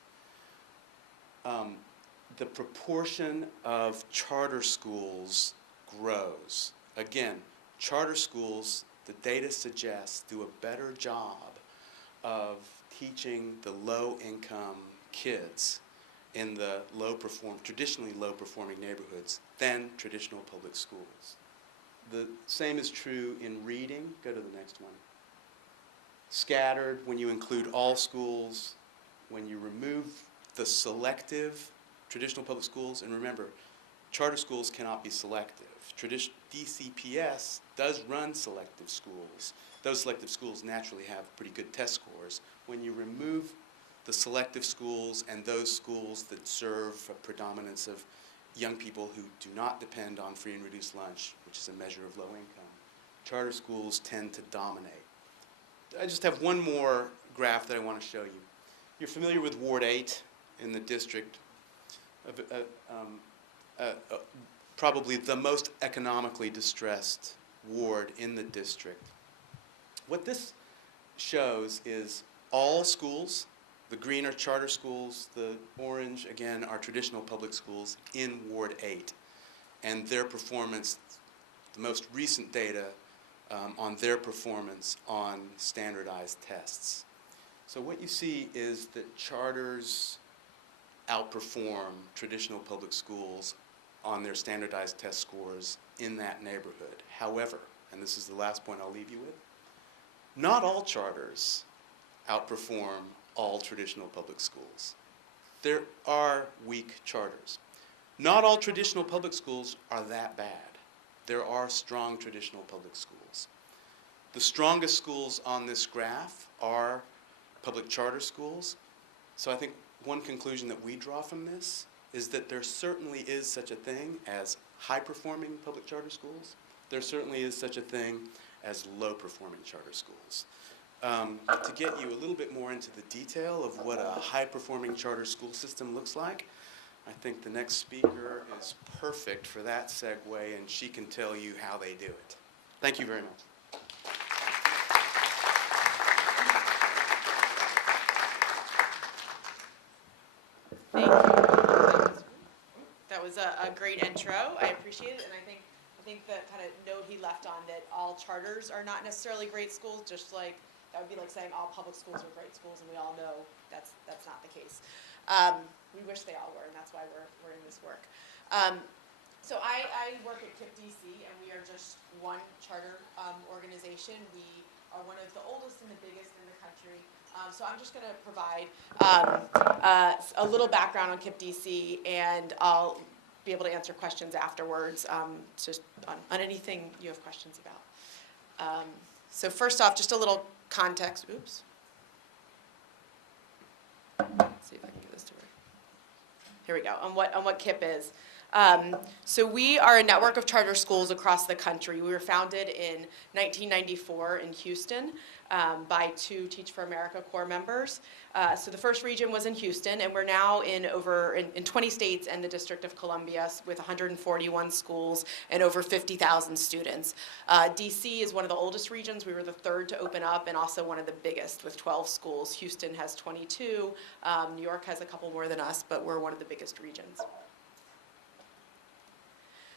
the proportion of charter schools grows. Again, charter schools, the data suggests, do a better job of teaching the low-income kids in the traditionally low-performing neighborhoods than traditional public schools. The same is true in reading. Go to the next one. Scattered when you include all schools, when you remove the selective traditional public schools, and remember, charter schools cannot be selective. DCPS does run selective schools. Those selective schools naturally have pretty good test scores. When you remove the selective schools and those schools that serve a predominance of young people who do not depend on free and reduced lunch, which is a measure of low income, charter schools tend to dominate. I just have one more graph that I want to show you. You're familiar with Ward 8 in the district, probably the most economically distressed ward in the district. What this shows is all schools. The green are charter schools. The orange, again, are traditional public schools in Ward 8. And their performance, the most recent data on their performance on standardized tests. So what you see is that charters outperform traditional public schools on their standardized test scores in that neighborhood. However, and this is the last point I'll leave you with, not all charters outperform all traditional public schools. There are weak charters. Not all traditional public schools are that bad. There are strong traditional public schools. The strongest schools on this graph are public charter schools. So I think one conclusion that we draw from this is that there certainly is such a thing as high-performing public charter schools. There certainly is such a thing as low-performing charter schools. To get you a little bit more into the detail of what a high-performing charter school system looks like, I think the next speaker is perfect for that segue, and she can tell you how they do it. Thank you very much. Thank you. That was a great intro. I appreciate it, and I think the kind of note he left on that all charters are not necessarily great schools, just like that would be like saying all public schools are great schools, and we all know that's not the case. We wish they all were, and that's why we're in this work. So I work at KIPP DC, and we are just one charter organization. We are one of the oldest and the biggest in the country. So I'm just going to provide a little background on KIPP DC, and I'll be able to answer questions afterwards, just on anything you have questions about. So first off, just a little context. Oops. Let's see if I can get this to work. Here we go. On what KIPP is. So we are a network of charter schools across the country. We were founded in 1994 in Houston by 2 Teach for America Corps members. So the first region was in Houston, and we're now in 20 states and the District of Columbia with 141 schools and over 50,000 students. DC is one of the oldest regions. We were the 3rd to open up and also one of the biggest with 12 schools. Houston has 22. New York has a couple more than us, but we're one of the biggest regions.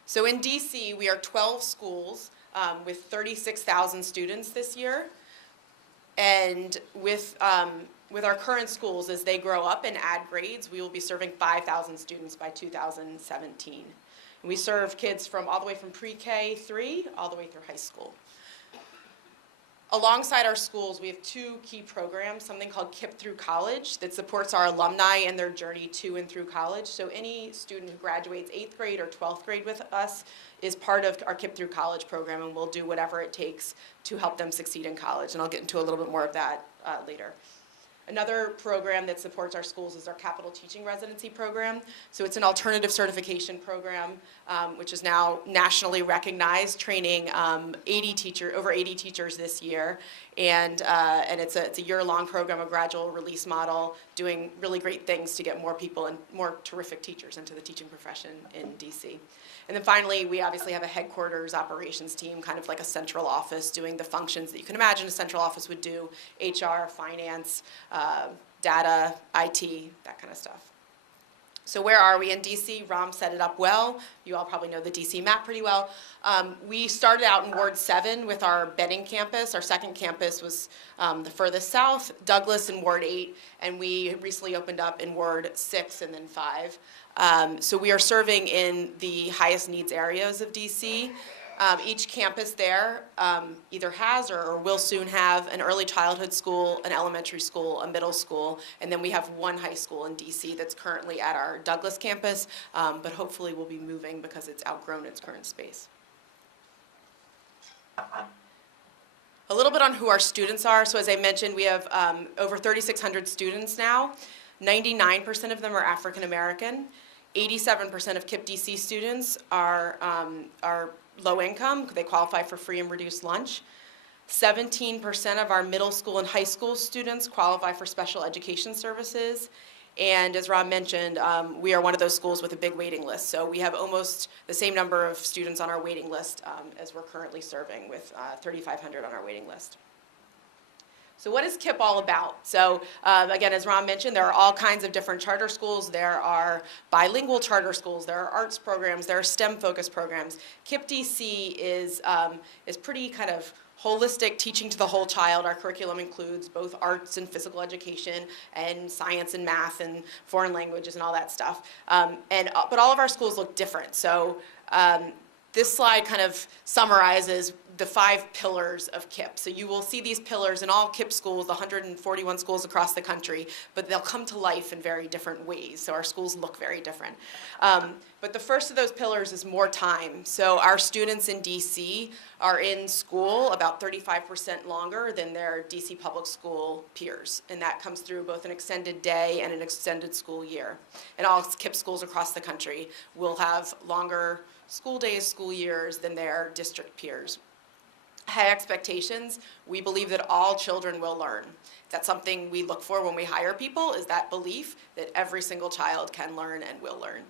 So in DC, we are 12 schools with 36,000 students this year. And with our current schools, as they grow up and add grades, we will be serving 5,000 students by 2017. And we serve kids from all the way from pre-K 3 all the way through high school. Alongside our schools, we have two key programs, something called KIP Through College that supports our alumni in their journey to and through college. So any student who graduates 8th grade or 12th grade with us is part of our KIP Through College program, and we'll do whatever it takes to help them succeed in college. And I'll get into a little bit more of that later. Another program that supports our schools is our Capital Teaching Residency Program. So it's an alternative certification program, which is now nationally recognized, training over 80 teachers this year. And it's a year-long program, a gradual release model, doing really great things to get more people and more terrific teachers into the teaching profession in DC. And then finally, we obviously have a headquarters operations team, kind of like a central office, doing the functions that you can imagine a central office would do: HR, finance, data, IT, that kind of stuff. So where are we in DC? Ram set it up well. You all probably know the DC map pretty well. We started out in Ward 7 with our Benning campus. Our second campus was the furthest south, Douglas in Ward 8, and we recently opened up in Ward 6 and then 5. So we are serving in the highest needs areas of DC. Each campus there either has or will soon have an early childhood school, an elementary school, a middle school, and then we have one high school in DC that's currently at our Douglas campus, but hopefully will be moving because it's outgrown its current space. A little bit on who our students are. So as I mentioned, we have over 3,600 students now. 99% of them are African American. 87% of KIPP DC students are low income. They qualify for free and reduced lunch. 17% of our middle school and high school students qualify for special education services. And as Ron mentioned, we are one of those schools with a big waiting list. So we have almost the same number of students on our waiting list as we're currently serving, with 3,500 on our waiting list. So what is KIPP all about? So again, as Ron mentioned, there are all kinds of different charter schools. There are bilingual charter schools. There are arts programs. There are STEM-focused programs. KIPP DC is pretty kind of holistic, teaching to the whole child. Our curriculum includes both arts and physical education and science and math and foreign languages and all that stuff. But all of our schools look different. So this slide kind of summarizes the 5 pillars of KIPP. So you will see these pillars in all KIPP schools, the 141 schools across the country, but they'll come to life in very different ways. So our schools look very different. But the first of those pillars is more time. So our students in DC are in school about 35% longer than their DC public school peers. And that comes through both an extended day and an extended school year. And all KIPP schools across the country will have longer school days, school years than their district peers. High expectations. We believe that all children will learn. That's something we look for when we hire people, is that belief that every single child can learn and will learn.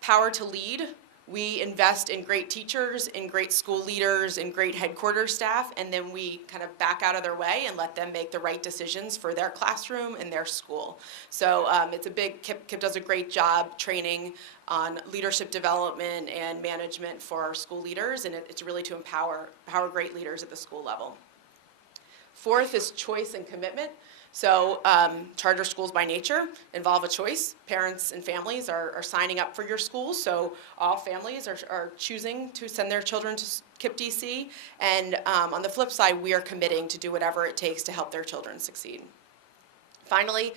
Power to lead. We invest in great teachers, in great school leaders, in great headquarters staff, and then we kind of back out of their way and let them make the right decisions for their classroom and their school. So it's a big, KIPP does a great job training on leadership development and management for our school leaders, and it's really to empower great leaders at the school level. Fourth is choice and commitment. So charter schools by nature involve a choice. Parents and families are signing up for your school, so all families are choosing to send their children to KIPP DC, and on the flip side, we are committing to do whatever it takes to help their children succeed. Finally,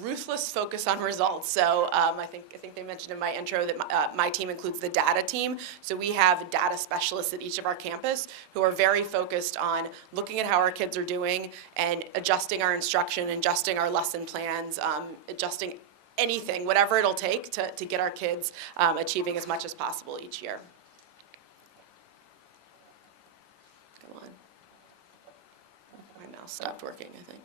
ruthless focus on results. So I think they mentioned in my intro that my team includes the data team. So we have data specialists at each of our campus who are very focused on looking at how our kids are doing and adjusting our instruction, adjusting our lesson plans, adjusting anything, whatever it'll take to get our kids achieving as much as possible each year. Come on. My mouse stopped working, I think.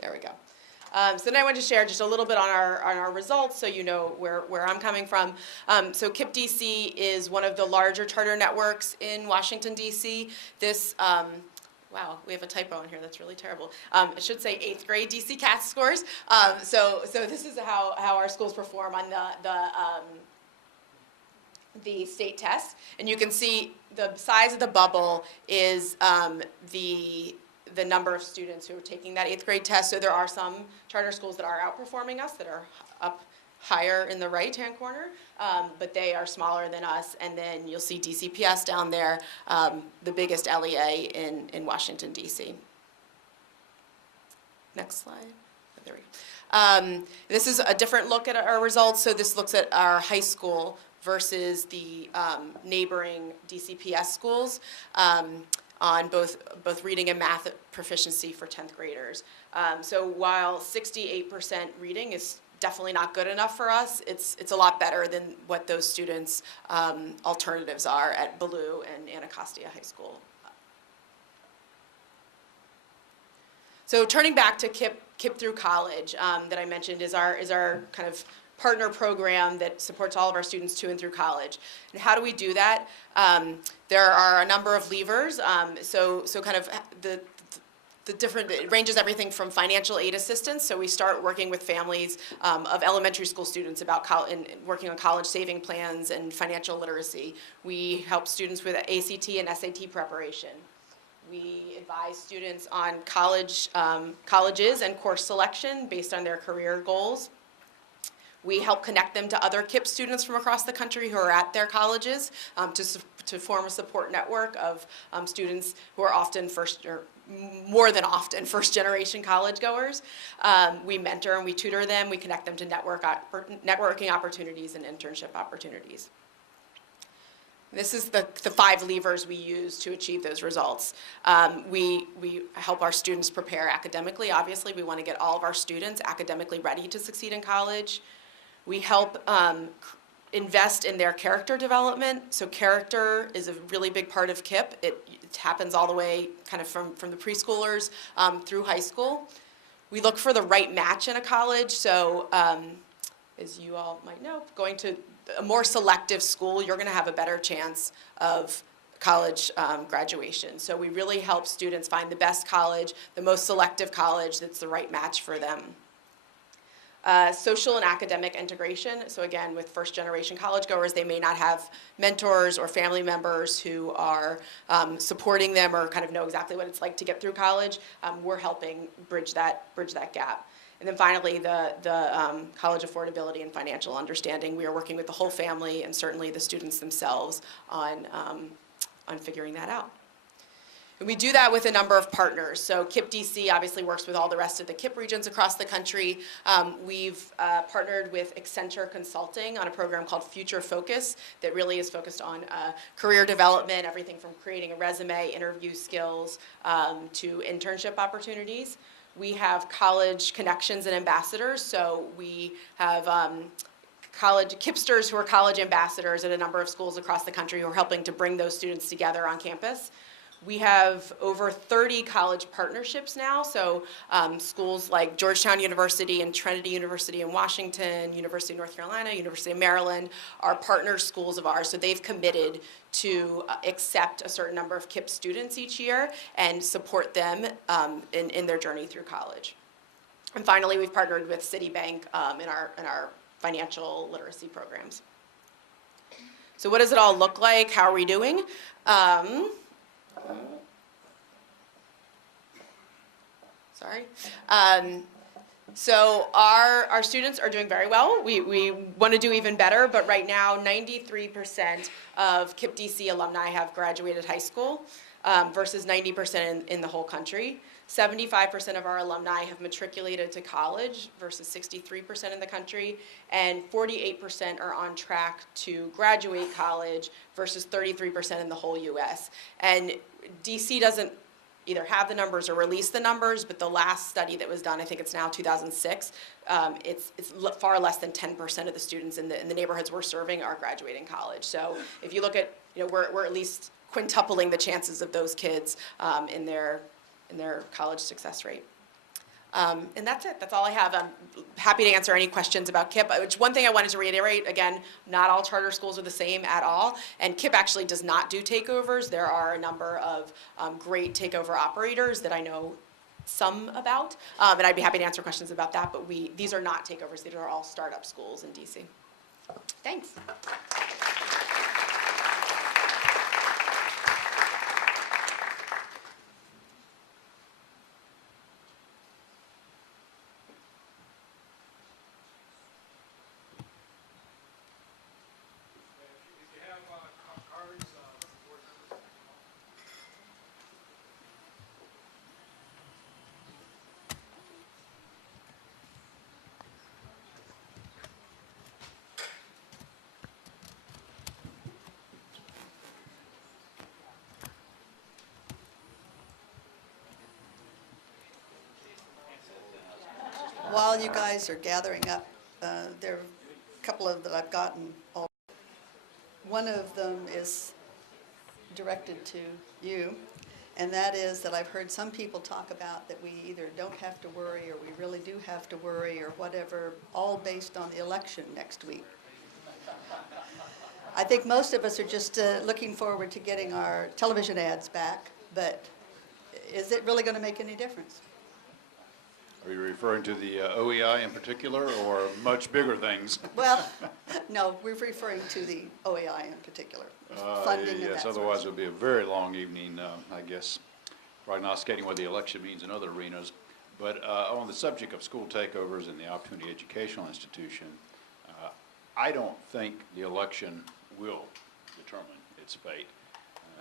There we go. So then I want to share just a little bit on our results so you know where I'm coming from. So KIPP DC is one of the larger charter networks in Washington, D.C. This, wow, we have a typo in here. That's really terrible. It should say 8th grade DC CAT scores. So this is how our schools perform on the state test, and you can see the size of the bubble is the number of students who are taking that 8th grade test. So there are some charter schools that are outperforming us, that are up higher in the right-hand corner, but they are smaller than us. And then you'll see DCPS down there, the biggest LEA in Washington, D.C. Next slide. Oh, there we go. This is a different look at our results. So this looks at our high school versus the neighboring DCPS schools on both reading and math proficiency for 10th graders. So while 68% reading is definitely not good enough for us, it's a lot better than what those students' alternatives are at Ballou and Anacostia High School. So turning back to KIP through college that I mentioned is our kind of partner program that supports all of our students to and through college. And how do we do that? There are a number of levers. So kind of the different, it ranges everything from financial aid assistance. So we start working with families of elementary school students about working on college saving plans and financial literacy. We help students with ACT and SAT preparation. We advise students on colleges and course selection based on their career goals. We help connect them to other KIP students from across the country who are at their colleges to form a support network of students who are often more than often first-generation college goers. We mentor and we tutor them. We connect them to networking opportunities and internship opportunities. This is the 5 levers we use to achieve those results. We help our students prepare academically. Obviously, we want to get all of our students academically ready to succeed in college. We help invest in their character development. So character is a really big part of KIP. It happens all the way kind of from the preschoolers through high school. We look for the right match in a college. So as you all might know, going to a more selective school, you're going to have a better chance of college graduation. So we really help students find the best college, the most selective college that's the right match for them. Social and academic integration. So again, with first-generation college goers, they may not have mentors or family members who are supporting them or kind of know exactly what it's like to get through college. We're helping bridge that gap. And then finally, the college affordability and financial understanding. We are working with the whole family and certainly the students themselves on figuring that out. And we do that with a number of partners. So KIP DC obviously works with all the rest of the KIP regions across the country. We've partnered with Accenture Consulting on a program called Future Focus that really is focused on career development, everything from creating a resume, interview skills, to internship opportunities. We have college connections and ambassadors. So we have college KIPsters who are college ambassadors at a number of schools across the country who are helping to bring those students together on campus. We have over 30 college partnerships now, so schools like Georgetown University and Trinity University in Washington, University of North Carolina, University of Maryland are partner schools of ours, so they've committed to accept a certain number of KIP students each year and support them in their journey through college. And finally, we've partnered with Citibank in our financial literacy programs. So what does it all look like? How are we doing? Sorry. So our students are doing very well. We want to do even better, but right now 93% of KIP DC alumni have graduated high school versus 90% in the whole country. 75% of our alumni have matriculated to college versus 63% in the country, and 48% are on track to graduate college versus 33% in the whole US. And DC doesn't either have the numbers or release the numbers, but the last study that was done, I think it's now 2006, it's far less than 10% of the students in the neighborhoods we're serving are graduating college. So if you look at, we're at least quintupling the chances of those kids in their college success rate. And that's it. That's all I have. I'm happy to answer any questions about KIP. One thing I wanted to reiterate, again, not all charter schools are the same at all, and KIP actually does not do takeovers. There are a number of great takeover operators that I know some about, and I'd be happy to answer questions about that, but these are not takeovers. These are all startup schools in DC. Thanks. If you have cards, board members. While you guys are gathering up, there are a couple of that I've gotten. One of them is directed to you, and that is that I've heard some people talk about that we either don't have to worry or we really do have to worry or whatever, all based on the election next week. I think most of us are just looking forward to getting our television ads back, but is it really going to make any difference? Are you referring to the OEI in particular, or much bigger things? Well, no, we're referring to the OEI in particular, funding and that Yes, sort of otherwise stuff. it'll be a very long evening, I guess, prognosticating what the election means in other arenas. But on the subject of school takeovers and the Opportunity Educational Institution, I don't think the election will determine its fate.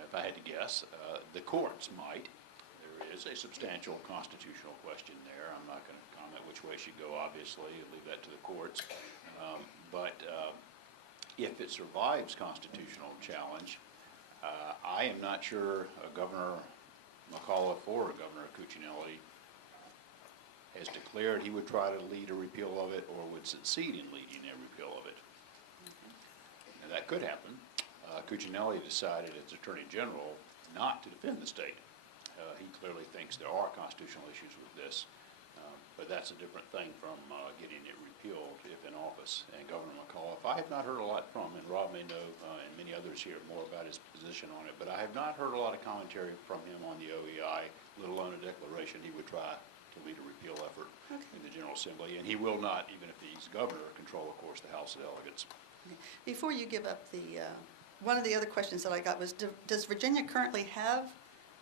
If I had to guess, the courts might. There is a substantial constitutional question there. I'm not going to comment which way it should go, obviously. I'll leave that to the courts. But if it survives constitutional challenge, I am not sure Governor McAuliffe or Governor Cuccinelli has declared he would try to lead a repeal of it or would succeed in leading a repeal of it. Now, that could happen. Cuccinelli decided as Attorney General not to defend the state. He clearly thinks there are constitutional issues with this, but that's a different thing from getting it repealed if in office. And Governor McAuliffe, I have not heard a lot from, and Rob may know, and many others here more about his position on it, but I have not heard a lot of commentary from him on the OEI, let alone a declaration he would try to lead a repeal effort in the General Assembly. And he will not, even if he's governor, control, of course, the House of Delegates. Before you give up the, one of the other questions that I got was, does Virginia currently have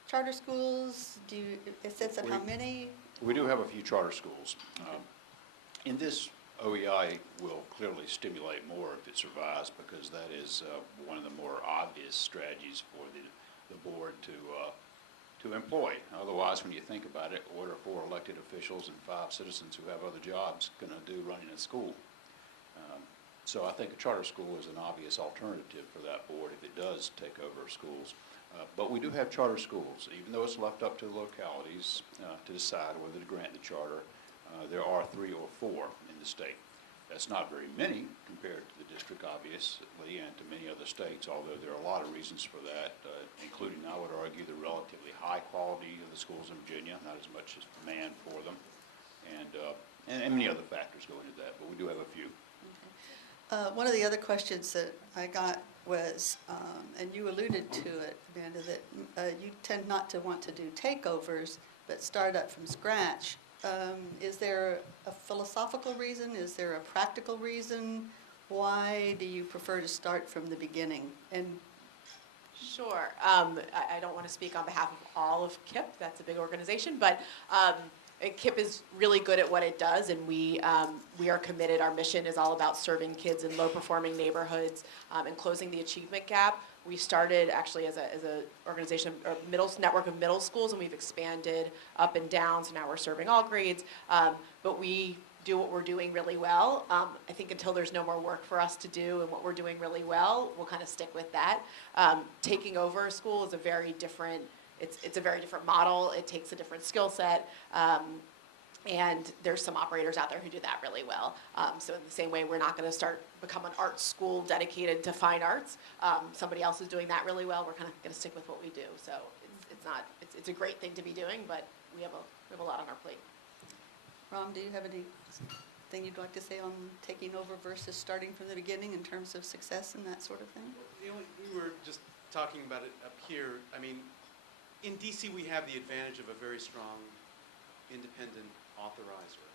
charter schools? Do you, a sense of how many? We do have a few charter schools. In this, OEI will clearly stimulate more if it survives, because that is one of the more obvious strategies for the board to employ. Otherwise, when you think about it, what are 4 elected officials and 5 citizens who have other jobs going to do running a school? So I think a charter school is an obvious alternative for that board if it does take over schools. But we do have charter schools. Even though it's left up to the localities to decide whether to grant the charter, there are 3 or 4 in the state. That's not very many compared to the district, obviously, and to many other states, although there are a lot of reasons for that, including, I would argue, the relatively high quality of the schools in Virginia, not as much as demand for them, and many other factors go into that, but we do have a few. One of the other questions that I got was, and you alluded to it, Amanda, that you tend not to want to do takeovers, but start up from scratch. Is there a philosophical reason? Is there a practical reason? Why do you prefer to start from the beginning? And Sure. I don't want to speak on behalf of all of KIPP. That's a big organization, but KIPP is really good at what it does, and we are committed. Our mission is all about serving kids in low-performing neighborhoods and closing the achievement gap. We started actually as a organization, or network of middle schools, and we've expanded up and down. So now we're serving all grades, but we do what we're doing really well. I think until there's no more work for us to do and what we're doing really well, we'll kind of stick with that. Taking over a school is a very different. It's a very different model. It takes a different skill set. And there's some operators out there who do that really well. So in the same way, we're not going to become an art school dedicated to fine arts. Somebody else is doing that really well. We're kind of going to stick with what we do. So it's a great thing to be doing, but we have a lot on our plate. Ram, do you have anything you'd like to say on taking over versus starting from the beginning in terms of success and that sort of thing? You know, we were just talking about it up here. I mean, in DC, we have the advantage of a very strong independent authorizer.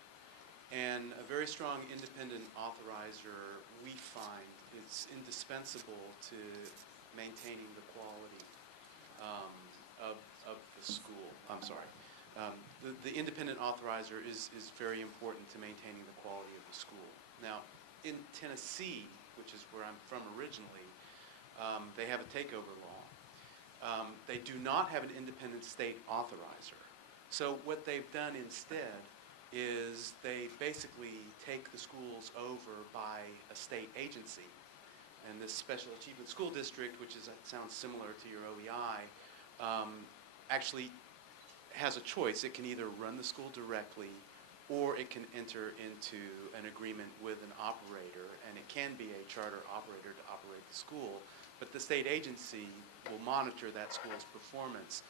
And a very strong independent authorizer, we find, is indispensable to maintaining the quality of the school. I'm sorry. The independent authorizer is very important to maintaining the quality of the school. Now, in Tennessee, which is where I'm from originally, they have a takeover law. They do not have an independent state authorizer. So what they've done instead is they basically take the schools over by a state agency. And this Special Achievement School District, which sounds similar to your OEI, actually has a choice. It can either run the school directly, or it can enter into an agreement with an operator, and it can be a charter operator to operate the school. But the state agency will monitor that school's performance.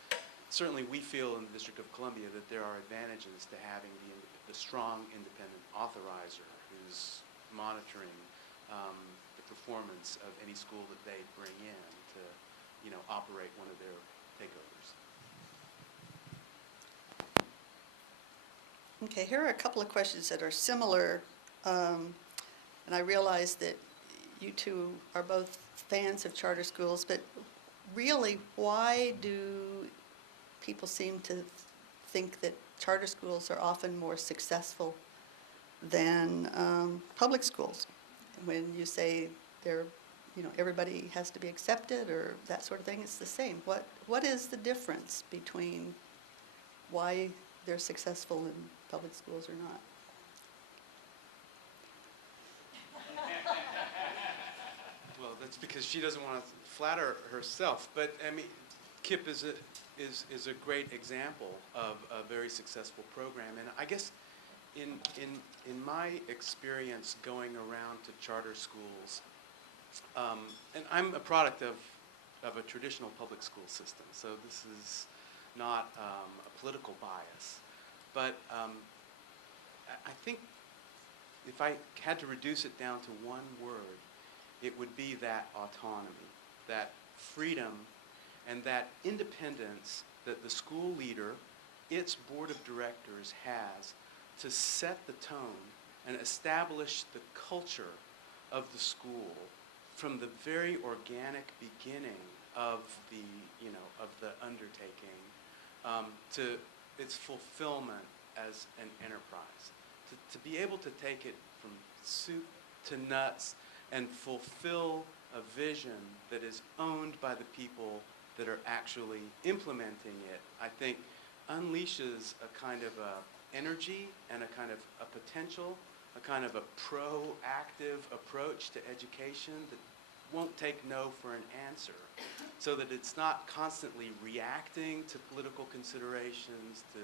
Certainly, we feel in the District of Columbia that there are advantages to having the strong independent authorizer who's monitoring the performance of any school that they bring in to, operate one of their takeovers. Okay, here are a couple of questions that are similar, and I realize that you two are both fans of charter schools, but really, why do people seem to think that charter schools are often more successful than public schools? When you say they're, everybody has to be accepted or that sort of thing, it's the same. What is the difference between why they're successful in public schools or not? Well, that's because she doesn't want to flatter herself. But I mean, KIPP is a great example of a very successful program. And I guess in my experience going around to charter schools, and I'm a product of a traditional public school system, so this is not a political bias. But I think if I had to reduce it down to one word, it would be that autonomy, that freedom, and that independence that the school leader, its board of directors, has to set the tone and establish the culture of the school from the very organic beginning of the undertaking to its fulfillment as an enterprise. To be able to take it from soup to nuts and fulfill a vision that is owned by the people that are actually implementing it, I think unleashes a kind of energy and a kind of a potential, a kind of a proactive approach to education that won't take no for an answer, so that it's not constantly reacting to political considerations, to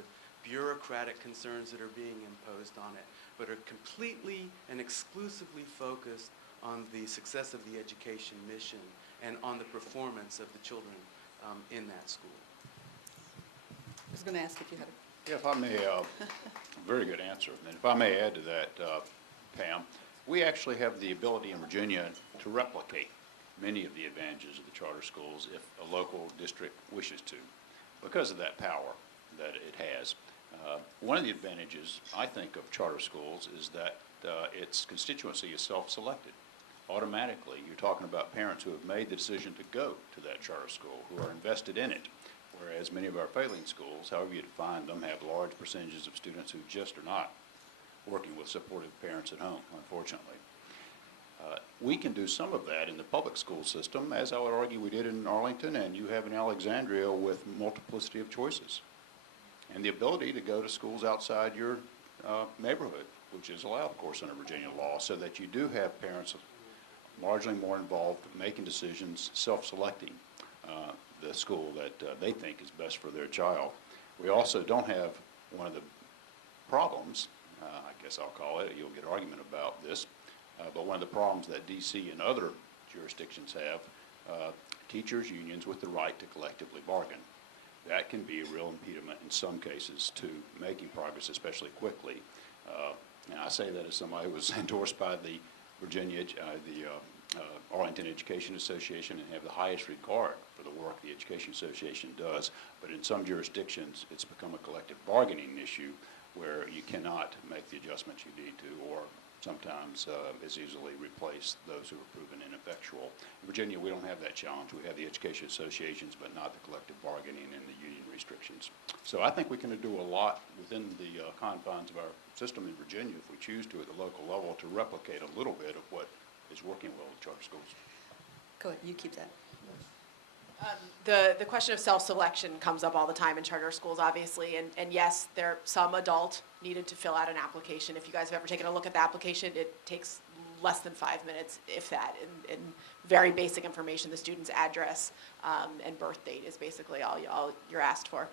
bureaucratic concerns that are being imposed on it, but are completely and exclusively focused on the success of the education mission and on the performance of the children in that school. I was going to ask if you had Yeah, if I may, very good answer. And if I may add to that, Pam, we actually have the ability in Virginia to replicate many of the advantages of the charter schools if a local district wishes to, because of that power that it has. One of the advantages, I think, of charter schools is that its constituency is self-selected. Automatically, you're talking about parents who have made the decision to go to that charter school, who are invested in it, whereas many of our failing schools, however you define them, have large percentages of students who just are not working with supportive parents at home, unfortunately. We can do some of that in the public school system, as I would argue we did in Arlington, and you have in Alexandria, with multiplicity of choices and the ability to go to schools outside your neighborhood, which is allowed, of course, under Virginia law, so that you do have parents largely more involved making decisions, self-selecting the school that they think is best for their child. We also don't have one of the problems, I guess I'll call it, you'll get an argument about this, but one of the problems that DC and other jurisdictions have, teachers' unions with the right to collectively bargain. That can be a real impediment in some cases to making progress, especially quickly. And I say that as somebody who was endorsed by the Arlington Education Association and have the highest regard for the work the Education Association does. But in some jurisdictions, it's become a collective bargaining issue where you cannot make the adjustments you need to, or sometimes as easily replace those who are proven ineffectual. In Virginia, we don't have that challenge. We have the education associations, but not the collective bargaining and the union restrictions. So I think we can do a lot within the confines of our system in Virginia if we choose to at the local level to replicate a little bit of what is working well with charter schools. Go ahead, you keep that. The question of self-selection comes up all the time in charter schools, obviously, and yes, some adult needed to fill out an application. If you guys have ever taken a look at the application, it takes less than 5 minutes, if that, and very basic information, the student's address and birth date is basically all you're asked for.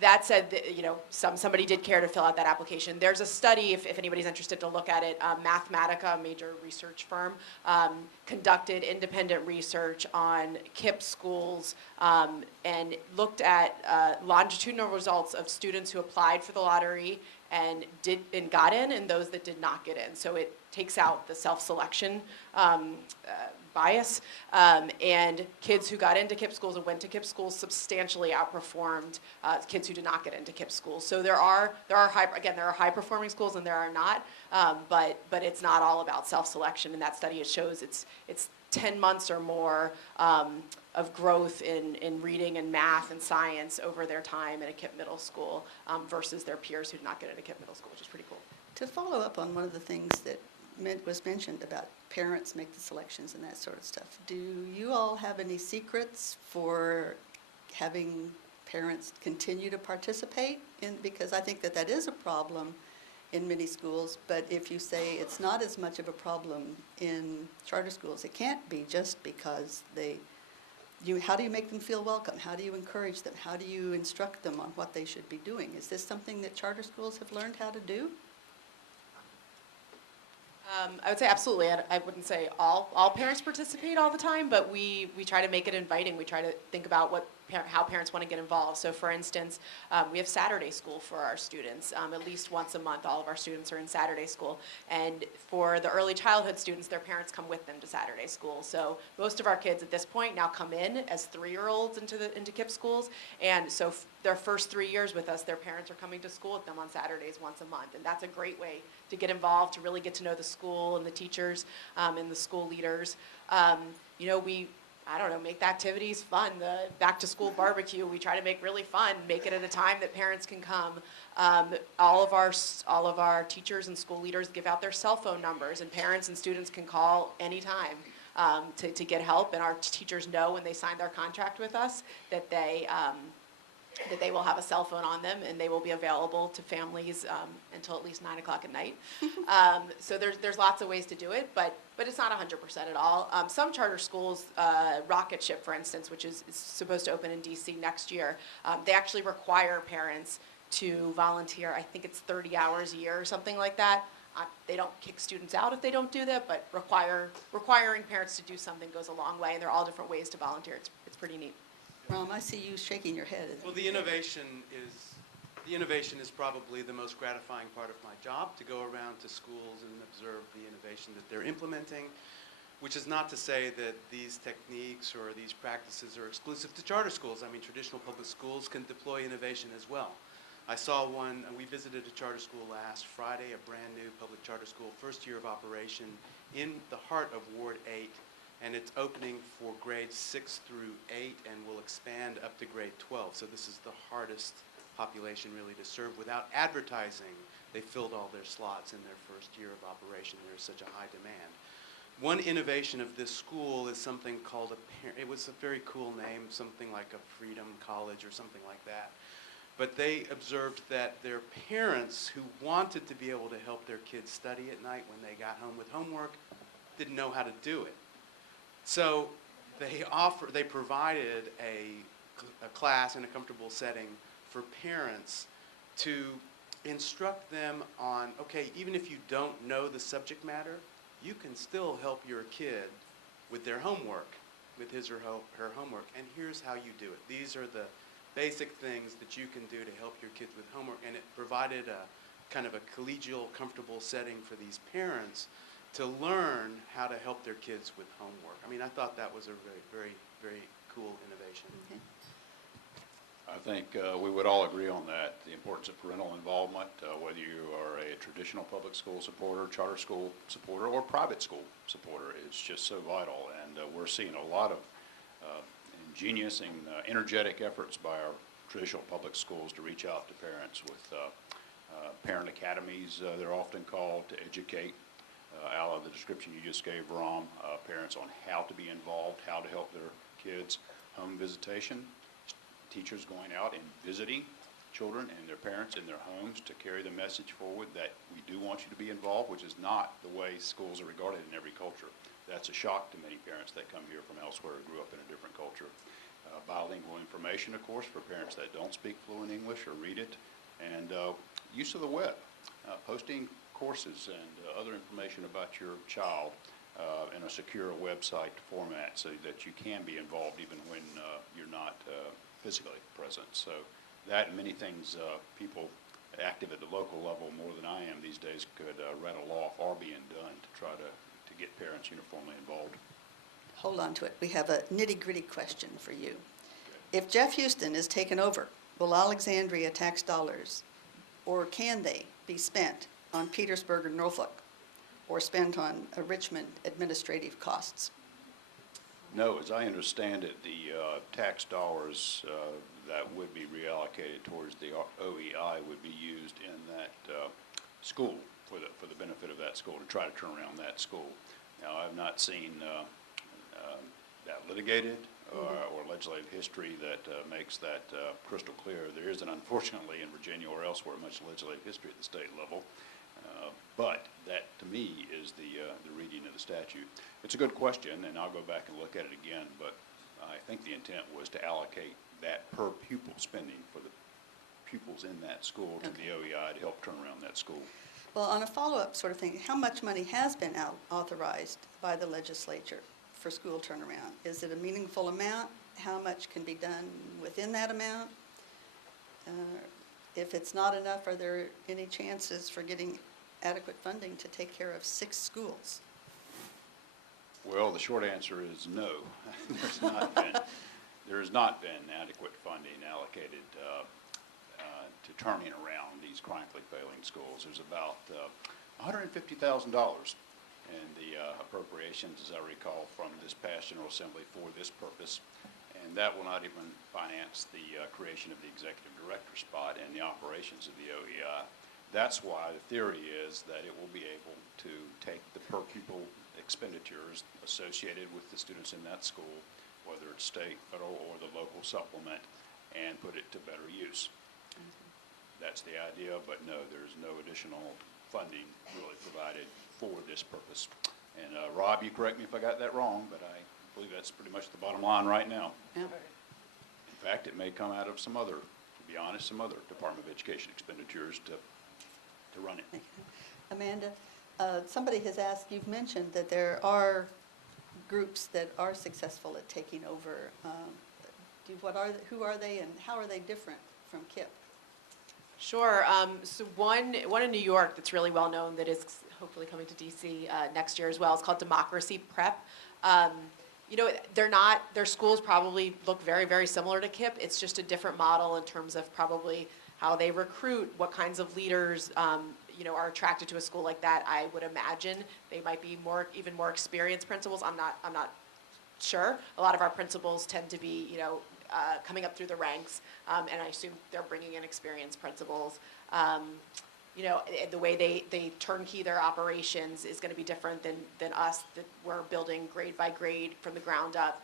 That said, somebody did care to fill out that application. There's a study, if anybody's interested to look at it, Mathematica, a major research firm, conducted independent research on KIPP schools and looked at longitudinal results of students who applied for the lottery and got in, and those that did not get in. So it takes out the self-selection bias, and kids who got into KIPP schools and went to KIPP schools substantially outperformed kids who did not get into KIPP schools. So there are high performing schools and there are not, but it's not all about self-selection. In that study, it shows it's 10 months or more of growth in reading and math and science over their time in a KIPP middle school versus their peers who did not get into KIPP middle school, which is pretty cool. To follow up on one of the things that was mentioned about parents make the selections and that sort of stuff, do you all have any secrets for having parents continue to participate in, because I think that is a problem in many schools, but if you say it's not as much of a problem in charter schools, it can't be just because how do you make them feel welcome? How do you encourage them? How do you instruct them on what they should be doing? Is this something that charter schools have learned how to do? I would say absolutely. I wouldn't say all parents participate all the time, but we try to make it inviting. We try to think about how parents want to get involved. So for instance, we have Saturday school for our students. At least once a month, all of our students are in Saturday school. And for the early childhood students, their parents come with them to Saturday school. So most of our kids at this point now come in as 3-year-olds into KIPP schools. And so their first 3 years with us, their parents are coming to school with them on Saturdays once a month. And that's a great way to get involved, to really get to know the school and the teachers and the school leaders. Make the activities fun. The back to school barbecue, we try to make really fun, make it at a time that parents can come. All of our teachers and school leaders give out their cell phone numbers, and parents and students can call anytime to get help. And our teachers know when they sign their contract with us that they will have a cell phone on them and they will be available to families until at least 9 o'clock at night. So there's lots of ways to do it, but it's not 100% at all. Some charter schools, Rocket Ship, for instance, which is supposed to open in DC next year, they actually require parents to volunteer. I think it's 30 hours a year or something like that. They don't kick students out if they don't do that, but requiring parents to do something goes a long way, and there are all different ways to volunteer. It's pretty neat. Ron, I see you shaking your head. Well, the innovation is probably the most gratifying part of my job, to go around to schools and observe the innovation that they're implementing, which is not to say that these techniques or these practices are exclusive to charter schools. I mean, traditional public schools can deploy innovation as well. I saw we visited a charter school last Friday, a brand new public charter school, first year of operation in the heart of Ward 8. And it's opening for grades 6 through 8 and will expand up to grade 12. So this is the hardest population really to serve without advertising. They filled all their slots in their first year of operation. There's such a high demand. One innovation of this school is something called it was a very cool name, something like a Freedom College or something like that. But they observed that their parents who wanted to be able to help their kids study at night when they got home with homework didn't know how to do it. So they provided a class in a comfortable setting for parents to instruct them on, okay, even if you don't know the subject matter, you can still help your kid with their homework, with his or her homework, and here's how you do it. These are the basic things that you can do to help your kids with homework, and it provided a kind of a collegial, comfortable setting for these parents to learn how to help their kids with homework. I mean, I thought that was a very, very, very cool innovation. Okay. I think we would all agree on that, the importance of parental involvement, whether you are a traditional public school supporter, charter school supporter, or private school supporter. It's just so vital, and we're seeing a lot of ingenious and energetic efforts by our traditional public schools to reach out to parents with parent academies, they're often called, to educate, out of the description you just gave, Rom, parents on how to be involved, how to help their kids, home visitation, teachers going out and visiting children and their parents in their homes to carry the message forward that we do want you to be involved, which is not the way schools are regarded in every culture. That's a shock to many parents that come here from elsewhere who grew up in a different culture. Bilingual information, of course, for parents that don't speak fluent English or read it, and use of the web, posting courses and other information about your child in a secure website format so that you can be involved even when you're not physically present. So that and many things people active at the local level more than I am these days could rattle off are being done to try to get parents uniformly involved. Hold on to it. We have a nitty-gritty question for you. If Jeff Houston is taken over, will Alexandria tax dollars, or can they be spent on Petersburg or Norfolk, or spent on Richmond administrative costs? No, as I understand it, the tax dollars that would be reallocated towards the OEI would be used in that school for the benefit of that school, to try to turn around that school. Now, I've not seen that litigated or legislative history that makes that crystal clear. There isn't, unfortunately, in Virginia or elsewhere, much legislative history at the state level. But that, to me, is the reading of the statute. It's a good question, and I'll go back and look at it again, but I think the intent was to allocate that per pupil spending for the pupils in that school to the OEI to help turn around that school. Well, on a follow-up sort of thing, how much money has been authorized by the legislature for school turnaround? Is it a meaningful amount? How much can be done within that amount? If it's not enough, are there any chances for getting adequate funding to take care of 6 schools? Well, the short answer is no. There has not been adequate funding allocated to turning around these chronically failing schools. There's about $150,000 in the appropriations, as I recall, from this past General Assembly for this purpose, and that will not even finance the creation of the executive director spot and the operations of the OEI. That's why the theory is that it will be able to take the per pupil expenditures associated with the students in that school, whether it's state, federal, or the local supplement, and put it to better use. That's the idea, but no, there's no additional funding really provided for this purpose. And Rob, you correct me if I got that wrong, but I believe that's pretty much the bottom line right now. Yeah. In fact, it may come out of some other, to be honest, some other Department of Education expenditures to run it. Amanda, somebody has asked, you've mentioned that there are groups that are successful at taking over. Who are they and how are they different from KIPP? Sure. So one in New York that's really well known that is hopefully coming to DC next year as well. It's called Democracy Prep. You know, their schools probably look very, very similar to KIPP. It's just a different model in terms of probably how they recruit, what kinds of leaders, you know, are attracted to a school like that. I would imagine they might be even more experienced principals. I'm not sure. A lot of our principals tend to be, you know, coming up through the ranks, and I assume they're bringing in experienced principals. You know, the way they turnkey their operations is going to be different than us, that we're building grade by grade from the ground up.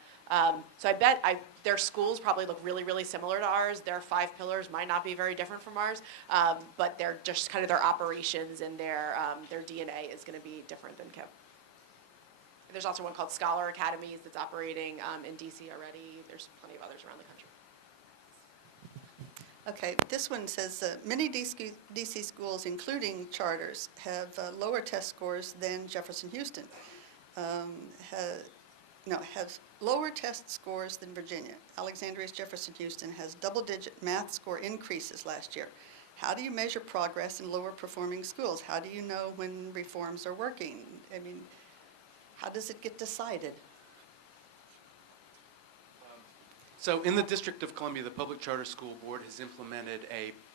So I bet their schools probably look really, really similar to ours. Their 5 pillars might not be very different from ours, but they're just kind of their operations and their DNA is going to be different than KIPP. There's also one called Scholar Academies that's operating in DC already. There's plenty of others around the country. Okay, this one says many DC schools, including charters, have lower test scores than Jefferson Houston. Has lower test scores than Virginia. Alexandria's Jefferson Houston has double-digit math score increases last year. How do you measure progress in lower performing schools? How do you know when reforms are working? I mean, how does it get decided? So in the District of Columbia, the Public Charter School Board has implemented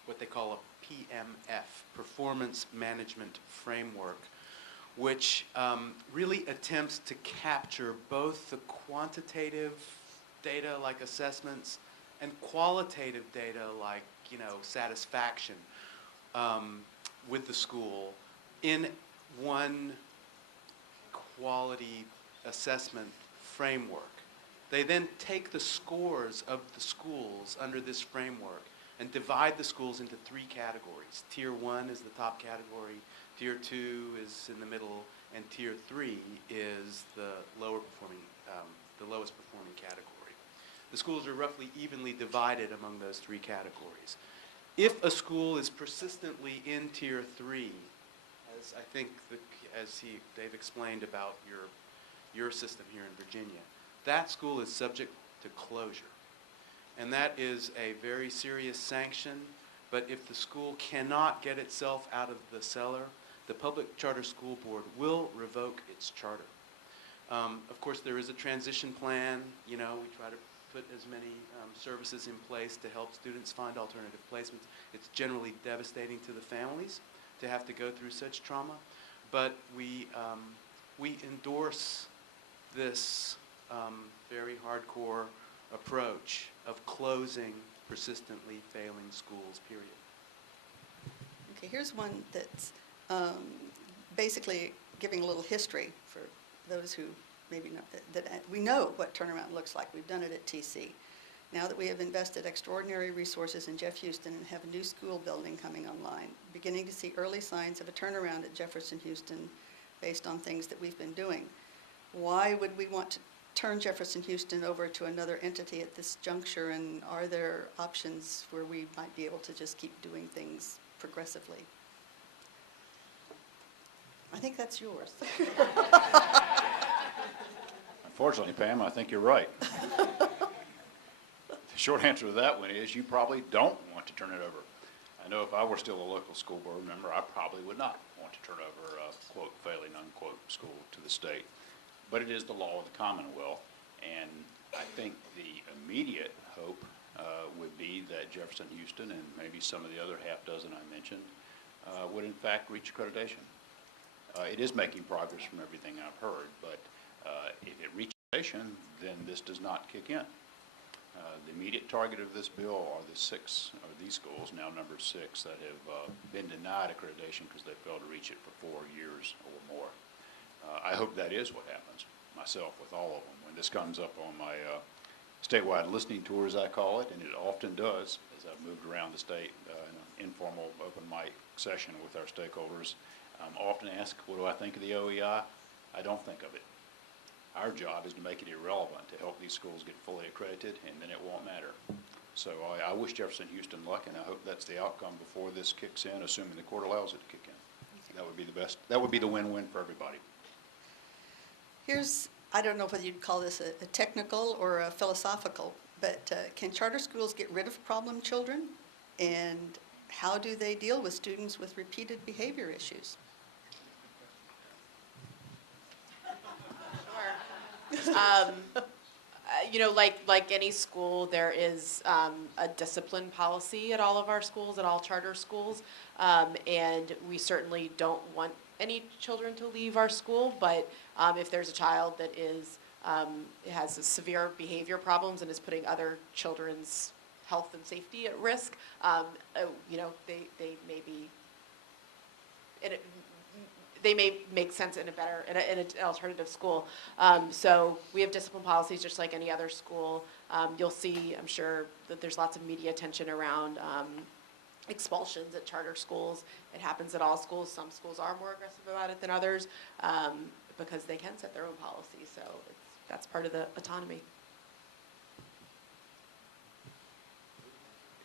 what they call a PMF, Performance Management Framework, which really attempts to capture both the quantitative data like assessments and qualitative data like, satisfaction with the school in one quality assessment framework. They then take the scores of the schools under this framework and divide the schools into 3 categories. Tier 1 is the top category, Tier 2 is in the middle, and Tier 3 is the lowest performing category. The schools are roughly evenly divided among those 3 categories. If a school is persistently in Tier 3, as I think Dave explained about your system here in Virginia, that school is subject to closure. And that is a very serious sanction, but if the school cannot get itself out of the cellar, the Public Charter School Board will revoke its charter. Of course, there is a transition plan. We try to put as many services in place to help students find alternative placements. It's generally devastating to the families to have to go through such trauma, but we endorse this very hardcore approach of closing persistently failing schools, period. Okay, here's one that's basically giving a little history for those who maybe not, that we know what turnaround looks like. We've done it at TC. Now that we have invested extraordinary resources in Jeff Houston and have a new school building coming online, beginning to see early signs of a turnaround at Jefferson Houston based on things that we've been doing. Why would we want to turn Jefferson Houston over to another entity at this juncture, and are there options where we might be able to just keep doing things progressively? I think that's yours. Unfortunately, Pam, I think you're right. The short answer to that one is you probably don't want to turn it over. I know if I were still a local school board member, I probably would not want to turn over a, quote, failing, unquote, school to the state. But it is the law of the Commonwealth, and I think the immediate hope would be that Jefferson Houston and maybe some of the other half dozen I mentioned would in fact reach accreditation. It is making progress from everything I've heard, but if it reaches accreditation, then this does not kick in. The immediate target of this bill are these schools, now number 6, that have been denied accreditation because they failed to reach it for 4 years or more. I hope that is what happens, myself, with all of them. When this comes up on my statewide listening tour, as I call it, and it often does, as I've moved around the state in an informal open mic session with our stakeholders, I'm often asked, what do I think of the OEI? I don't think of it. Our job is to make it irrelevant, to help these schools get fully accredited, and then it won't matter. So I wish Jefferson Houston luck, and I hope that's the outcome before this kicks in, assuming the court allows it to kick in. That would be the best. That would be the win-win for everybody. Here's, I don't know whether you'd call this a technical or a philosophical, but can charter schools get rid of problem children? And how do they deal with students with repeated behavior issues? Sure. Like any school, there is a discipline policy at all of our schools, at all charter schools, and we certainly don't want any children to leave our school, but if there's a child that has severe behavior problems and is putting other children's health and safety at risk, they may make sense in an alternative school. So we have discipline policies just like any other school. You'll see, I'm sure, that there's lots of media attention around expulsions at charter schools. It happens at all schools. Some schools are more aggressive about it than others because they can set their own policy. So that's part of the autonomy.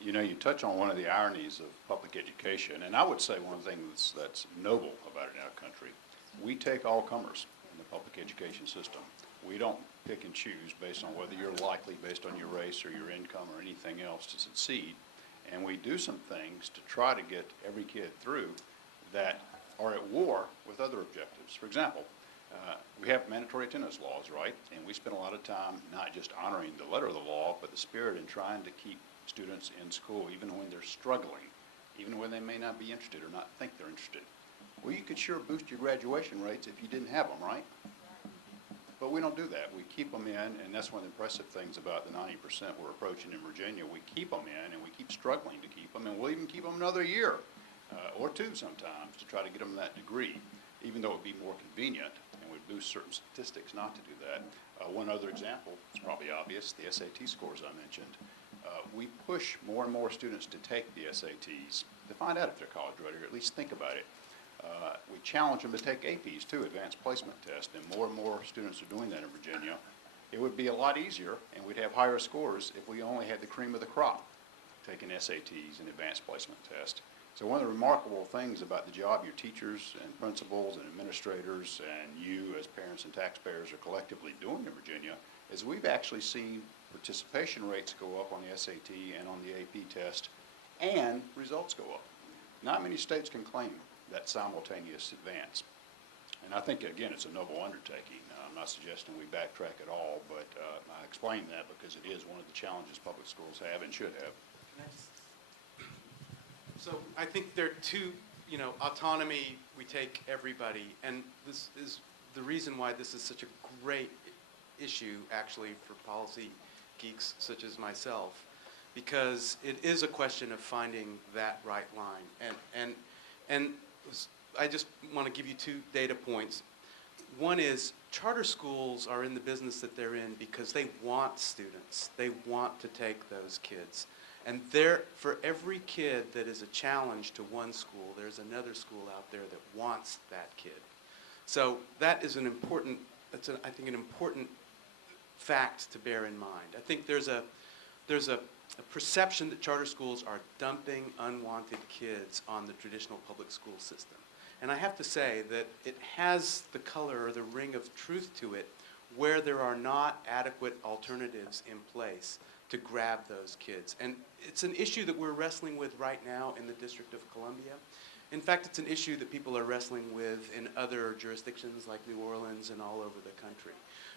You know, you touch on one of the ironies of public education, and I would say one of the things that's noble about it in our country. We take all comers in the public education system. We don't pick and choose based on whether you're likely, based on your race or your income or anything else, to succeed. And we do some things to try to get every kid through that are at war with other objectives. For example, We have mandatory attendance laws, right? And we spend a lot of time not just honoring the letter of the law, but the spirit in trying to keep students in school even when they're struggling, even when they may not be interested or not think they're interested. Well, you could sure boost your graduation rates if you didn't have them, right? But we don't do that. We keep them in, and that's one of the impressive things about the 90% we're approaching in Virginia. We keep them in, and we keep struggling to keep them, and we'll even keep them another year or two sometimes to try to get them that degree, even though it would be more convenient and would boost certain statistics not to do that. One other example, it's probably obvious, the SAT scores I mentioned. We push more and more students to take the SATs to find out if they're college ready, or at least think about it. We challenge them to take APs too, Advanced Placement Test, and more students are doing that in Virginia. It would be a lot easier, and we'd have higher scores if we only had the cream of the crop taking SATs and Advanced Placement Test. So one of the remarkable things about the job your teachers and principals and administrators and you as parents and taxpayers are collectively doing in Virginia is we've actually seen participation rates go up on the SAT and on the AP test, and results go up. Not many states can claim that simultaneous advance. And I think, again, it's a noble undertaking. I'm not suggesting we backtrack at all, but I explain that because it is one of the challenges public schools have and should have. So I think there are two, autonomy, we take everybody, and this is the reason why this is such a great issue, actually, for policy geeks such as myself, because it is a question of finding that right line. And I just want to give you two data points. One is charter schools are in the business that they're in because they want students. They want to take those kids. And for every kid that is a challenge to one school, there's another school out there that wants that kid. So that is I think an important fact to bear in mind. I think there's a perception that charter schools are dumping unwanted kids on the traditional public school system. And I have to say that it has the color or the ring of truth to it where there are not adequate alternatives in place to grab those kids. And it's an issue that we're wrestling with right now in the District of Columbia. In fact, it's an issue that people are wrestling with in other jurisdictions like New Orleans and all over the country.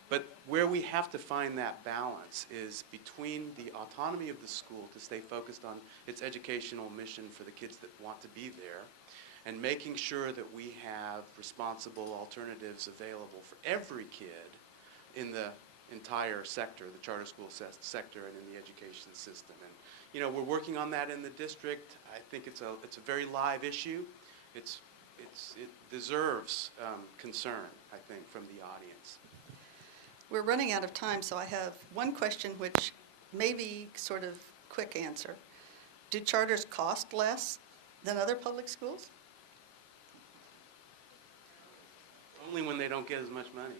But where we have to find that balance is between the autonomy of the school to stay focused on its educational mission for the kids that want to be there, and making sure that we have responsible alternatives available for every kid in the entire sector, the charter school sector and in the education system. And we're working on that in the district. I think it's a very live issue. It deserves concern, I think, from the audience. We're running out of time, so I have one question which may be sort of quick answer. Do charters cost less than other public schools? Only when they don't get as much money.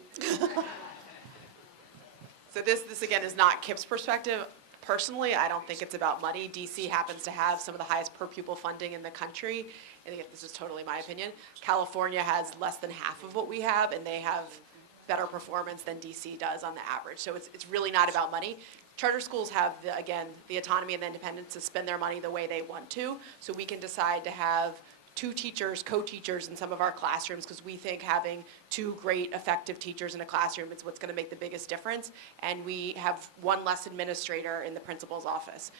So this again is not Kip's perspective. Personally, I don't think it's about money. DC happens to have some of the highest per pupil funding in the country. I think this is totally my opinion. California has less than half of what we have, and they have better performance than DC does on the average. So it's really not about money. Charter schools have, the autonomy and the independence to spend their money the way they want to. So we can decide to have 2 teachers, co-teachers in some of our classrooms, because we think having 2 great, effective teachers in a classroom is what's going to make the biggest difference. And we have 1 less administrator in the principal's office.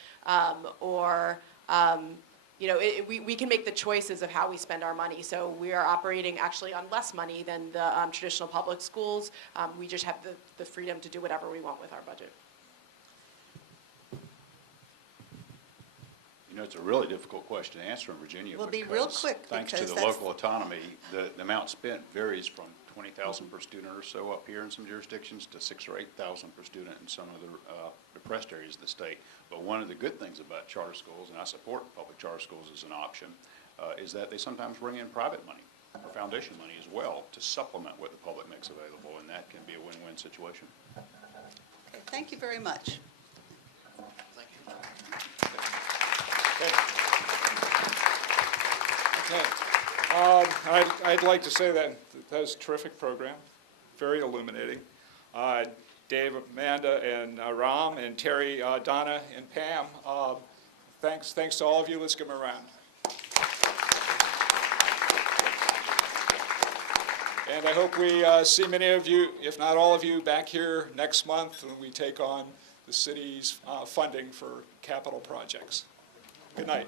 We can make the choices of how we spend our money. So we are operating actually on less money than the traditional public schools. We just have the freedom to do whatever we want with our budget. It's a really difficult question to answer in Virginia. We'll be real quick Thanks to because the that's- local autonomy, the amount spent varies from $20,000 per student or so up here in some jurisdictions to $6,000 or $8,000 per student in some of the depressed areas of the state. But one of the good things about charter schools, and I support public charter schools as an option, is that they sometimes bring in private money or foundation money as well to supplement what the public makes available, and that can be a win-win situation. Okay, thank you very much. Okay. I'd like to say that was a terrific program, very illuminating. Dave, Amanda, and Ram, and Terry, Donna, and Pam, thanks to all of you. Let's give them a round. And I hope we see many of you, if not all of you, back here next month when we take on the city's funding for capital projects. Good night.